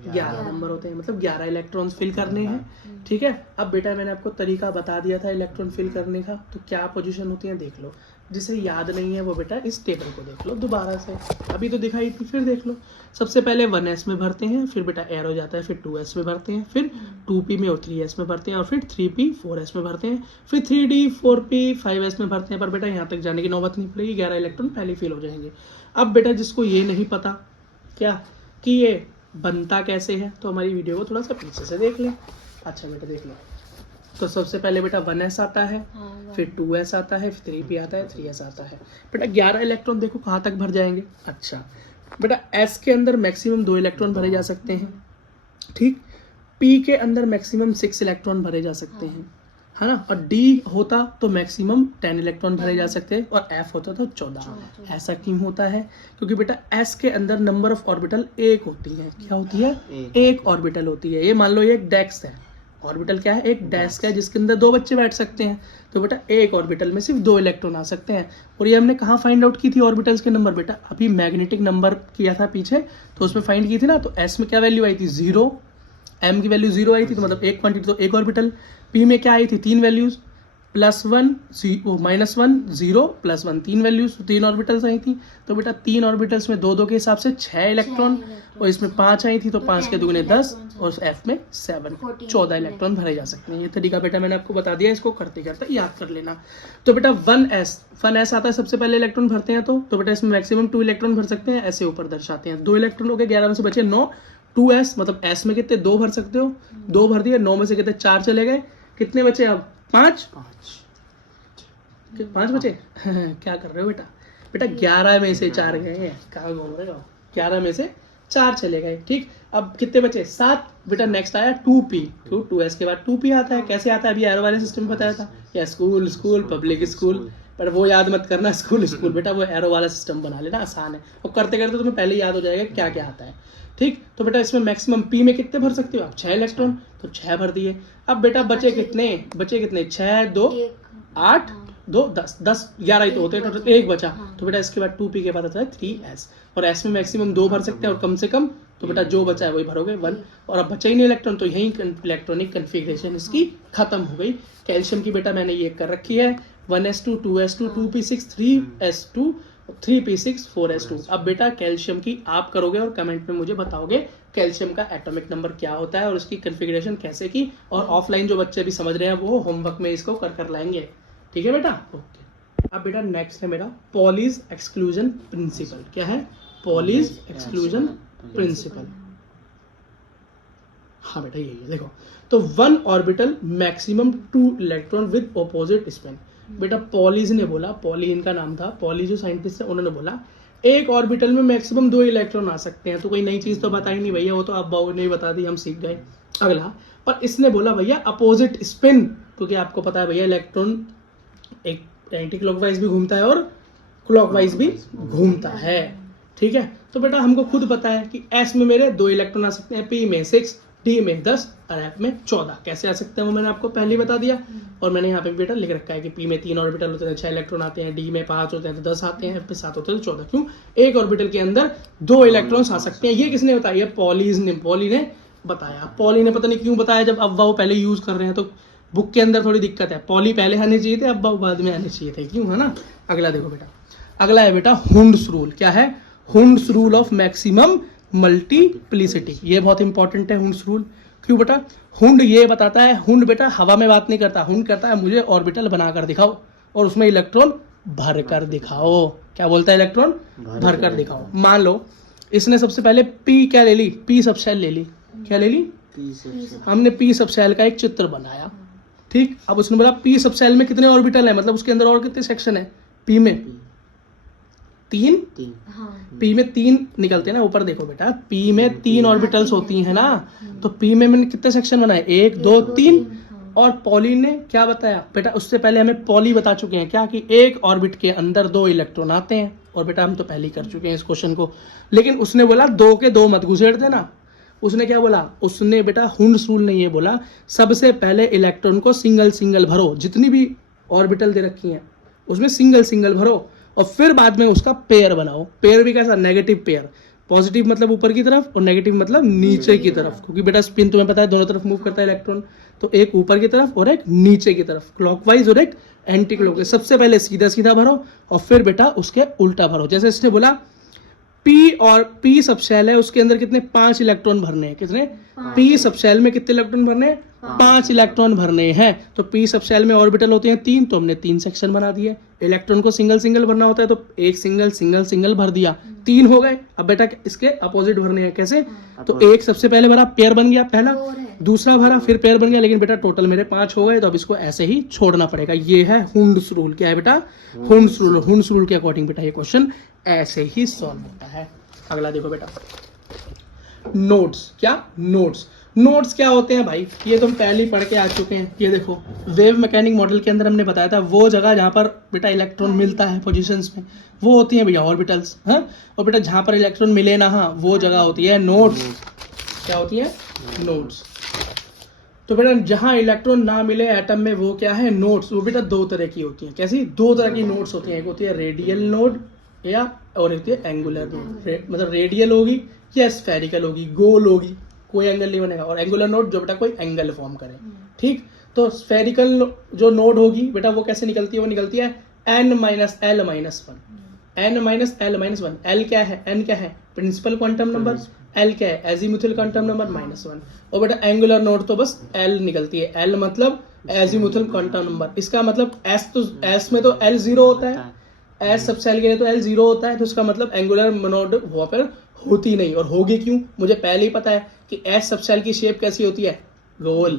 11 नंबर होते हैं, मतलब 11 इलेक्ट्रॉन्स फिल करने हैं। ठीक है, अब बेटा मैंने आपको तरीका बता दिया था इलेक्ट्रॉन फिल करने का, तो क्या पोजीशन होती है देख लो। जिसे याद नहीं है वो बेटा इस टेबल को देख लो दोबारा से, अभी तो दिखाई थी, फिर देख लो। सबसे पहले 1s में भरते हैं, फिर बेटा एरो जाता है, फिर 2s में भरते हैं, फिर 2p में और 3s में भरते हैं, और फिर 3p 4s में भरते हैं, फिर 3d 4p 5s में भरते हैं। पर बेटा यहाँ तक जाने की नौबत नहीं पड़ेगी, 11 इलेक्ट्रॉन पहले फिल हो जाएंगे। अब बेटा जिसको ये नहीं पता क्या कि ये बनता कैसे है, तो हमारी वीडियो को थोड़ा सा पीछे से देख लें। अच्छा बेटा देख लो, तो सबसे पहले बेटा 1s आता है, फिर 2s आता है, फिर 3p आता है, 3s आता है। बेटा 11 इलेक्ट्रॉन देखो कहाँ तक भर जाएंगे। अच्छा बेटा s के अंदर मैक्सिमम 2 इलेक्ट्रॉन भरे जा सकते हैं, ठीक। p के अंदर मैक्सिमम 6 इलेक्ट्रॉन भरे जा सकते हैं, है ना। और d होता तो मैक्सिमम 10 इलेक्ट्रॉन भरे जा सकते हैं, और f होता तो 14। ऐसा क्यों होता है, क्योंकि बेटा s के अंदर नंबर ऑफ ऑर्बिटल 1 होती है। क्या होती है, 1 ऑर्बिटल होती है। ये मान लो ये एक डेस्क है, ऑर्बिटल क्या है, एक डेस्क है जिसके अंदर 2 बच्चे बैठ सकते हैं। तो बेटा एक ऑर्बिटल में सिर्फ 2 इलेक्ट्रॉन आ सकते हैं। और ये हमने कहाँ फाइंड आउट की थी ऑर्बिटल्स के नंबर, बेटा अभी मैग्नेटिक नंबर किया था पीछे, तो उसमें फाइंड की थी ना। तो s में क्या वैल्यू आई थी 0, m की वैल्यू 0 आई थी, तो मतलब एक क्वांटिटी तो एक ऑर्बिटल। p में क्या आई थी 3 वैल्यूज, +1 -1 0 +1 3 वैल्यूज, 3 ऑर्बिटल्स आई थी। तो बेटा 3 ऑर्बिटल्स में 2 के हिसाब से 6 इलेक्ट्रॉन, और इसमें 5 आई थी, तो 5 के दुगने 10, और f में 7 14 इलेक्ट्रॉन भरे जा सकते हैं। ये तरीका बेटा मैंने आपको बता दिया, इसको करते करते याद कर लेना। तो बेटा 1s आता है, सबसे पहले इलेक्ट्रॉन भरते हैं तो बेटा इसमें मैक्सिमम 2 इलेक्ट्रॉन भर सकते हैं, ऐसे ऊपर दर्शाते हैं। 2 इलेक्ट्रॉन हो गए, 11 में से बचे 9। 2s मतलब s में कितने 2 भर सकते हो, 2 भर दिए, 9 में से कितने 4 चले गए, कितने बचे अब 5 बचे। क्या कर रहे हो बेटा, बेटा 11 में से 4 गए हैं, कहाँ घूम रहे हो, 11 में से 4 चले गए, ठीक। अब कितने बचे 7। बेटा नेक्स्ट आया 2p, क्यों 2s के बाद 2p आता है। कैसे आता है, अभी एरो वाले सिस्टम में बताया था, या स्कूल पब्लिक स्कूल, पर वो याद मत करना स्कूल बेटा वो एरो वाला सिस्टम बना लेना, आसान है, और करते करते तुम्हें पहले याद हो जाएगा क्या क्या आता है, ठीक। तो बेटा इसमें मैक्सिमम p में कितने भर सकते हो आप, 6 इलेक्ट्रॉन, तो 6 भर दिए। अब बेटा बचे कितने 6 2 8 2 10 11 ही तो होते हैं, टोटल 1 बचा। तो बेटा इसके बाद 2p के बाद आता है 3s, और s में मैक्सिमम 2 भर सकते हैं और कम से कम, तो बेटा जो बचा है वही भरोगे 1, और अब बचा ही नहीं इलेक्ट्रॉन, तो यही इलेक्ट्रॉनिक कन्फिग्रेशन इसकी खत्म हो गई। कैल्शियम की बेटा मैंने ये कर रखी है 1s2 2s2 2p6 3s2 3p6 4s2। अब बेटा कैल्शियम की आप करोगे और कमेंट में मुझे बताओगे कैल्शियम का एटॉमिक नंबर क्या होता है और उसकी कन्फिग्रेशन कैसे की, और ऑफलाइन जो बच्चे भी समझ रहे हैं वो होमवर्क में इसको कर लाएंगे, ठीक है बेटा, ओके। अब बेटा नेक्स्ट है मेरा पॉलीज एक्सक्लूजन प्रिंसिपल। क्या है, पॉलीज एक्सक्लूजन प्रिंसिपल। हाँ बेटा यही है, देखो तो 1 orbital maximum 2 electron with opposite spin. बेटा पॉलीज ने बोला, पॉली इनका नाम था, पॉली जो साइंटिस्ट है उन्होंने बोला एक ऑर्बिटल में मैक्सिमम 2 इलेक्ट्रॉन आ सकते हैं। तो कोई नई चीज तो बताई नहीं भैया, वो तो आप बाबू ने बता दी, हम सीख गए। अगला, पर इसने बोला भैया अपोजिट स्पिन, क्योंकि आपको पता है भैया इलेक्ट्रॉन एक एंटी क्लॉकवाइज भी घूमता है और क्लॉकवाइज भी घूमता है, ठीक है। तो बेटा हमको खुद पता है कि s में मेरे 2 इलेक्ट्रॉन आ सकते हैं, p में 6, d में 10 और f में 14। कैसे आ सकते हैं वो मैंने आपको पहले ही बता दिया, और मैंने यहाँ पे बेटा लिख रखा है कि p में 3 ऑर्बिटल होते हैं 6 इलेक्ट्रॉन आते हैं, d में 5 होते हैं तो 10 आते हैं, f में 7 होते हैं तो 14। क्यों, एक ऑर्बिटल के अंदर 2 इलेक्ट्रॉन्स आ सकते हैं। ये किसने बताया, पॉली ने बताया। पॉली ने पता नहीं क्यों बताया, जब अब वो पहले यूज कर रहे हैं तो बुक के अंदर थोड़ी दिक्कत है, पॉली पहले आने चाहिए थे, अब बाद में आने चाहिए थे, क्यों, है ना। अगला देखो बेटा, अगला है बेटा हुंड्स रूल। क्या है, Hund's rule of maximum multiplicity. ये बहुत इंपॉर्टेंट है हुंड्स रूल। क्यों बेटा, हुंड ये बताता है, हुंड बेटा हवा में बात नहीं करता, हुंड कहता है मुझे ऑर्बिटल बनाकर दिखाओ और उसमें इलेक्ट्रॉन भर कर दिखाओ। क्या बोलता है, इलेक्ट्रॉन भर कर दिखाओ। मान लो इसने सबसे पहले पी क्या ले ली, पी सबशेल ले ली। क्या ले ली, हमने पी सबशेल का एक चित्र बनाया, ठीक। अब उसने बोला पी सबशेल में कितने ऑर्बिटल है, मतलब उसके अंदर और कितने सेक्शन है, पी में 3, पी में 3 निकलते हैं ना, ऊपर देखो बेटा पी में 3 ऑर्बिटल्स होती हैं ना, तो पी में मैंने कितने सेक्शन बनाए, 1 2 3, और पॉली ने क्या बताया बेटा, उससे पहले हमें पॉली बता चुके हैं क्या कि एक ऑर्बिट के अंदर 2 इलेक्ट्रॉन आते हैं, और बेटा हम तो पहले ही कर चुके हैं इस क्वेश्चन को, लेकिन उसने बोला 2 के 2 मत घुसेड़ देना। उसने क्या बोला, उसने बेटा हुंड्स रूल ने ये बोला सबसे पहले इलेक्ट्रॉन को सिंगल सिंगल भरो, जितनी भी ऑर्बिटल दे रखी हैं उसमें सिंगल सिंगल भरो, और फिर बाद में उसका पेयर बनाओ। पेयर भी कैसा, नेगेटिव पेयर, पॉजिटिव मतलब ऊपर की तरफ और नेगेटिव मतलब नीचे की तरफ, क्योंकि बेटा स्पिन तुम्हें पता है दोनों तरफ मूव करता है इलेक्ट्रॉन, तो एक ऊपर की तरफ और एक नीचे की तरफ, क्लॉकवाइज और एक एंटी क्लॉकवाइज। सबसे पहले सीधा सीधा भरो और फिर बेटा उसके उल्टा भरो। जैसे इसने बोला पी और पी सबशेल है, उसके अंदर कितने 5 इलेक्ट्रॉन भरने हैं, कितने पी सबशेल में कितने इलेक्ट्रॉन भरने हैं 5 इलेक्ट्रॉन भरने हैं। तो पी सबशेल में ऑर्बिटल होते हैं 3, तो हमने 3 सेक्शन बना दिए। इलेक्ट्रॉन को सिंगल सिंगल भरना होता है तो एक सिंगल सिंगल सिंगल भर दिया, 3 हो गए। अब बेटा इसके अपोजिट भरने हैं, कैसे, तो एक सबसे पहले भरा, पेयर बन गया पहला, दूसरा भरा फिर पेयर बन गया, लेकिन बेटा टोटल मेरे 5 हो गए, तो अब इसको ऐसे ही छोड़ना पड़ेगा। ये है हुंड्स रूल। क्या है बेटा, हुंड्स रूल। हुंड्स रूल के अकॉर्डिंग बेटा ये क्वेश्चन ऐसे ही सॉल्व होता है। अगला देखो बेटा, नोड्स। क्या नोड्स, नोड्स क्या होते हैं भाई, ये तो हम पहले ही पढ़ के आ चुके हैं। ये देखो वेव मैकेनिक मॉडल के अंदर हमने बताया था वो जगह जहाँ पर बेटा इलेक्ट्रॉन मिलता है पोजीशंस में, वो होती है भैया ऑर्बिटल्स, हाँ। और बेटा जहाँ पर इलेक्ट्रॉन मिले ना, हाँ, वो जगह होती है नोड्स। क्या होती है, नोड्स। तो बेटा जहाँ इलेक्ट्रॉन ना मिले एटम में वो क्या है, नोड्स। वो बेटा 2 तरह की होती हैं। कैसी, 2 तरह की नोड्स होती हैं, एक होती है रेडियल नोड या और एक होती है एंगुलर नोड। मतलब रेडियल होगी या स्फेरिकल होगी, गोल होगी, कोई एंगल नहीं बनेगा, और एंगुलर नोड जो बेटा कोई एंगल फॉर्म करे, ठीक। तो स्फेरिकल जो नोड होगी बेटा वो कैसे निकलती है, वो निकलती है n - l - 1, n - l - 1। l क्या है, n क्या है प्रिंसिपल क्वांटम नंबर, l क्या है एजीमुथल क्वांटम नंबर -1। और बेटा एंगुलर नोड तो बस l निकलती है, l मतलब एजीमुथल क्वांटम नंबर। इसका मतलब s में तो l 0 होता है, एस सबसेल के लिए तो एल 0 होता है, तो इसका मतलब एंगुलर नोड वहाँ पर होती नहीं। और होगी क्यों, मुझे पहले ही पता है कि एस सबसेल की शेप कैसी होती है, गोल।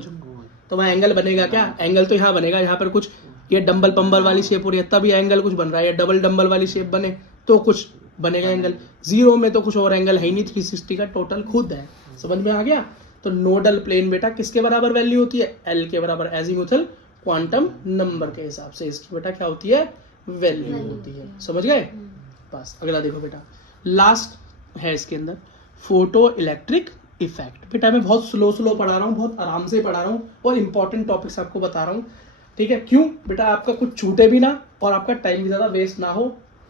तो वहाँ एंगल बनेगा क्या, एंगल तो यहाँ बनेगा, यहाँ पर कुछ ये डंबल पंबल वाली शेप हो रही है तभी एंगल कुछ बन रहा है, या डबल डंबल वाली शेप बने तो कुछ बनेगा एंगल। 0 में तो कुछ और एंगल है ही नहीं, 360 का टोटल खुद है। समझ में आ गया। तो नोडल प्लेन बेटा किसके बराबर वैल्यू होती है, एल के बराबर एजीमुथल क्वांटम नंबर के हिसाब से इसकी बेटा क्या होती है, वैल्यू होती है। समझ गए। बस अगला देखो बेटा, लास्ट है इसके अंदर फोटो इलेक्ट्रिक इफेक्ट। बेटा मैं बहुत स्लो पढ़ा रहा हूँ, बहुत आराम से पढ़ा रहा हूँ और इंपॉर्टेंट टॉपिक्स आपको बता रहा हूँ, ठीक है। क्यों बेटा, आपका कुछ छूटे भी ना और आपका टाइम भी ज़्यादा वेस्ट ना हो,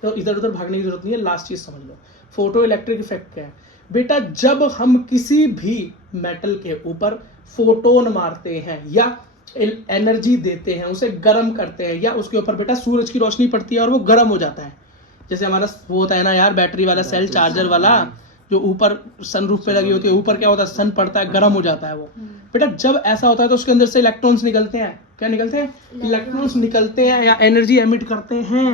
तो इधर उधर भागने की जरूरत नहीं है। लास्ट चीज़ समझ लो, फोटो इलेक्ट्रिक इफेक्ट क्या है बेटा। जब हम किसी भी मेटल के ऊपर फोटोन मारते हैं या एनर्जी देते हैं, उसे गर्म करते हैं, या उसके ऊपर बेटा सूरज की रोशनी पड़ती है और वो गर्म हो जाता है, जैसे हमारा वो होता है ना यार बैटरी वाला सेल चार्जर वाला जो ऊपर सनरूफ पे लगी होती है, ऊपर क्या होता है, सन पड़ता है, गर्म हो जाता है वो। बेटा जब ऐसा होता है तो उसके अंदर से इलेक्ट्रॉन्स निकलते हैं। क्या निकलते हैं, इलेक्ट्रॉन्स निकलते हैं या एनर्जी एमिट करते हैं,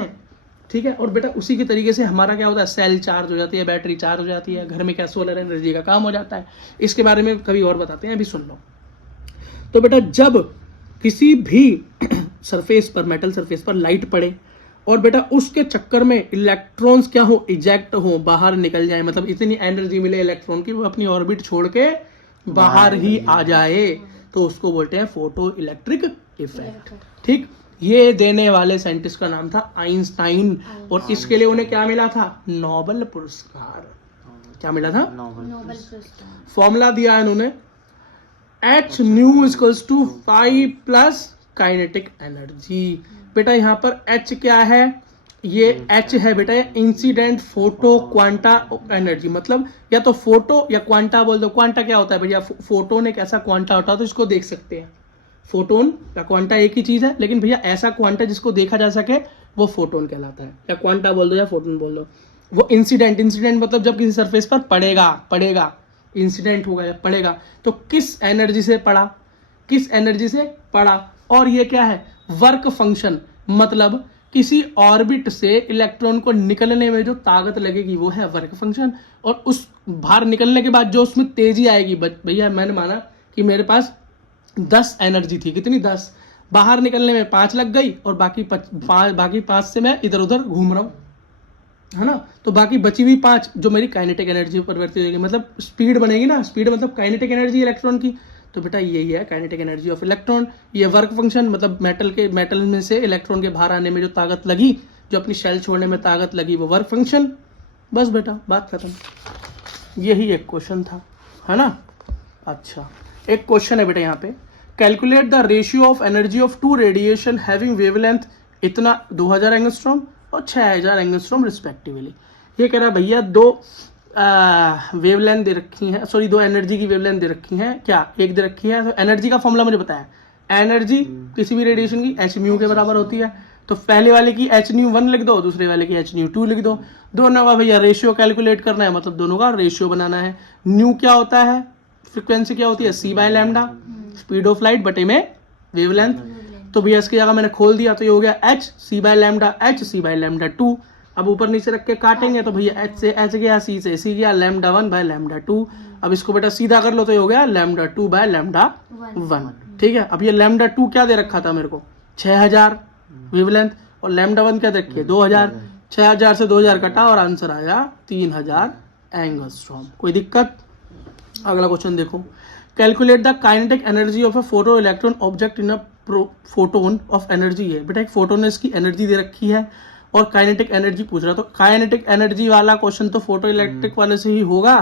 ठीक है। और बेटा उसी के तरीके से हमारा क्या होता है, सेल चार्ज हो जाती है, बैटरी चार्ज हो जाती है, घर में क्या सोलर एनर्जी का काम हो जाता है। इसके बारे में कभी और बताते हैं, अभी सुन लो। तो बेटा जब किसी भी सरफेस पर, मेटल सरफेस पर लाइट पड़े और बेटा उसके चक्कर में इलेक्ट्रॉन्स क्या हो, इजेक्ट हो, बाहर निकल जाए, मतलब इतनी एनर्जी मिले इलेक्ट्रॉन की वो अपनी ऑर्बिट छोड़ के बाहर ही आ जाए, तो उसको बोलते हैं फोटो इलेक्ट्रिक इफेक्ट, ठीक। ये देने वाले साइंटिस्ट का नाम था आइंस्टाइन, और इसके लिए उन्हें क्या मिला था, नोबेल पुरस्कार। क्या मिला था, नोबेल पुरस्कार। फॉर्मूला दिया है उन्होंने, H nu equals to 5 plus kinetic energy. बेटा यहाँ पर H क्या है, ये H है बेटा इंसिडेंट फोटो क्वांटा एनर्जी, मतलब या तो फोटो या क्वांटा बोल दो। क्वांटा क्या होता है भैया, फोटोन एक ऐसा क्वांटा होता है तो इसको देख सकते हैं, फोटोन या क्वांटा एक ही चीज है, लेकिन भैया ऐसा क्वांटा जिसको देखा जा सके वो फोटोन कहलाता है, या क्वांटा बोल दो या फोटोन बोल दो। वो इंसिडेंट मतलब जब किसी सरफेस पर पड़ेगा इंसिडेंट होगा या पड़ेगा, तो किस एनर्जी से पड़ा, किस एनर्जी से पड़ा। और ये क्या है, वर्क फंक्शन, मतलब किसी ऑर्बिट से इलेक्ट्रॉन को निकलने में जो ताकत लगेगी वो है वर्क फंक्शन, और उस बाहर निकलने के बाद जो उसमें तेजी आएगी। भैया मैंने माना कि मेरे पास 10 एनर्जी थी, कितनी 10, बाहर निकलने में 5 लग गई और बाकी 5 से मैं इधर उधर घूम रहा हूँ, है ना। तो बाकी बची हुई 5 जो मेरी काइनेटिक एनर्जी में परिवर्तित होगी, मतलब स्पीड बनेगी ना, स्पीड मतलब काइनेटिक एनर्जी इलेक्ट्रॉन की, तो बेटा यही है काइनेटिक एनर्जी ऑफ इलेक्ट्रॉन। ये वर्क फंक्शन मतलब मेटल में से इलेक्ट्रॉन के बाहर आने में जो ताकत लगी, जो अपनी शेल छोड़ने में ताकत लगी, वो वर्क फंक्शन। बस बेटा बात खत्म। यही एक क्वेश्चन था, है ना। अच्छा, एक क्वेश्चन है बेटा यहाँ पे, calculate the ratio of energy of two radiation having wavelength इतना 2000 एंगस्ट्रॉम और 6000 एंगस्ट्रॉम रिस्पेक्टिवली। ये कह रहा है भैया दो वेवलेंथ दे रखी है, सॉरी दो एनर्जी की वेवलेंथ दे रखी है, क्या एक दे रखी है। तो एनर्जी का फॉर्मूला मुझे पता है, एनर्जी किसी भी रेडिएशन की एच म्यू के बराबर होती है। तो पहले वाले की एच न्यू 1 लिख दो, दूसरे वाले की एच न्यू 2 लिख दो। दोनों का भैया रेशियो कैलकुलेट करना है, मतलब दोनों का रेशियो बनाना है। न्यू क्या होता है, फ्रिक्वेंसी क्या होती है, C by lambda, speed of light बटे में वेवलेंथ। तो भैया इसकी जगह मैंने खोल दिया, तो ये हो गया H C by lambda, H C by lambda 2। अब ऊपर नीचे रख के काटेंगे तो भैया एच से एच गया, सी से सी गया, लैम्डा 1 बाय लैम्डा 2। अब इसको बेटा सीधा कर लो तो ये हो गया लैम्डा 2 बाय लैम्डा 1। ठीक है, अब ये लैम्डा 2 क्या दे रखा था मेरे को, 6000 वेवलेंथ, और लैम्डा 1 क्या दे रखी है, 2000। 6000 से 2000 कटा और आंसर आया 3000 एंगस्ट्रॉम। कोई दिक्कत। अगला क्वेश्चन देखो, calculate the kinetic energy of a photo electron object in a photon of energy है। बेटा एक फोटोन ने इसकी एनर्जी दे रखी है और काइनेटिक एनर्जी पूछ रहा है, तो काइनेटिक एनर्जी वाला क्वेश्चन तो फोटो इलेक्ट्रिक वाले से ही होगा।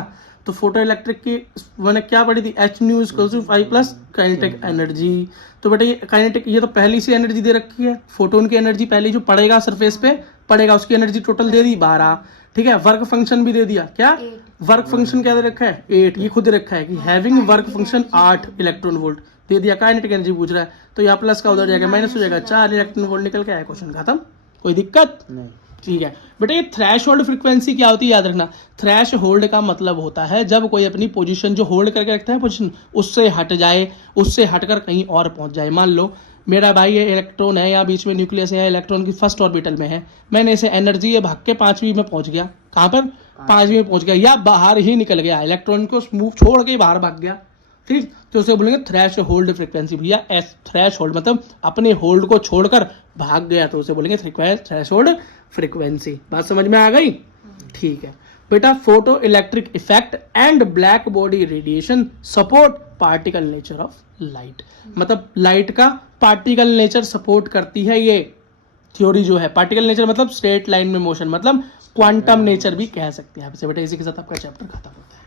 तो फोटो इलेक्ट्रिक की मैंने क्या पढ़ी थी, H nu equal to 5 plus kinetic energy. तो बेटा ये काइनेटिक, ये तो पहली सी एनर्जी दे रखी है, फोटोन की एनर्जी पहले जो पड़ेगा सरफेस पे पड़ेगा, उसकी एनर्जी टोटल दे दी 12। ठीक है, वर्क फंक्शन भी दे दिया, क्या वर्क फंक्शन क्या दे रखा है 8, ये खुद दे रखा है कि having work function 8 electron volt दे दिया। काइनेटिक एनर्जी पूछ रहा है, तो यहाँ प्लस का उधर जाएगा माइनस हो जाएगा, 4 इलेक्ट्रॉन वोल्ट निकल के आया, क्वेश्चन खत्म। कोई दिक्कत नहीं। ठीक है बेटा, ये थ्रैश होल्ड फ्रिक्वेंसी क्या होती है याद रखना। थ्रैश होल्ड का मतलब होता है जब कोई अपनी पोजीशन जो होल्ड करके रखता है पोजीशन, उससे हट जाए, उससे हटकर कहीं और पहुंच जाए। मान लो मेरा भाई ये इलेक्ट्रॉन है, यहाँ बीच में न्यूक्लियस है, इलेक्ट्रॉन की फर्स्ट ऑर्बिटल में है, मैंने इसे एनर्जी ये भाग के 5वीं में पहुंच गया। कहाँ पर, 5वीं में पहुंच गया, या बाहर ही निकल गया, इलेक्ट्रॉन को मूव छोड़ के बाहर भाग गया। ठीक, तो उसे बोलेंगे थ्रैश होल्ड फ्रिक्वेंसी। भैया थ्रैश होल्ड मतलब अपने होल्ड को छोड़कर भाग गया, तो उसे बोलेंगे थ्रैश होल्ड फ्रिक्वेंसी। बात समझ में आ गई। ठीक है बेटा, photo electric effect and black body radiation support particle nature of light. मतलब लाइट का पार्टिकल नेचर सपोर्ट करती है ये थ्योरी जो है। पार्टिकल नेचर मतलब स्ट्रेट लाइन में मोशन, मतलब क्वांटम नेचर भी कह सकते हैं। बेटा इसी के साथ आपका चैप्टर खत्म होता है।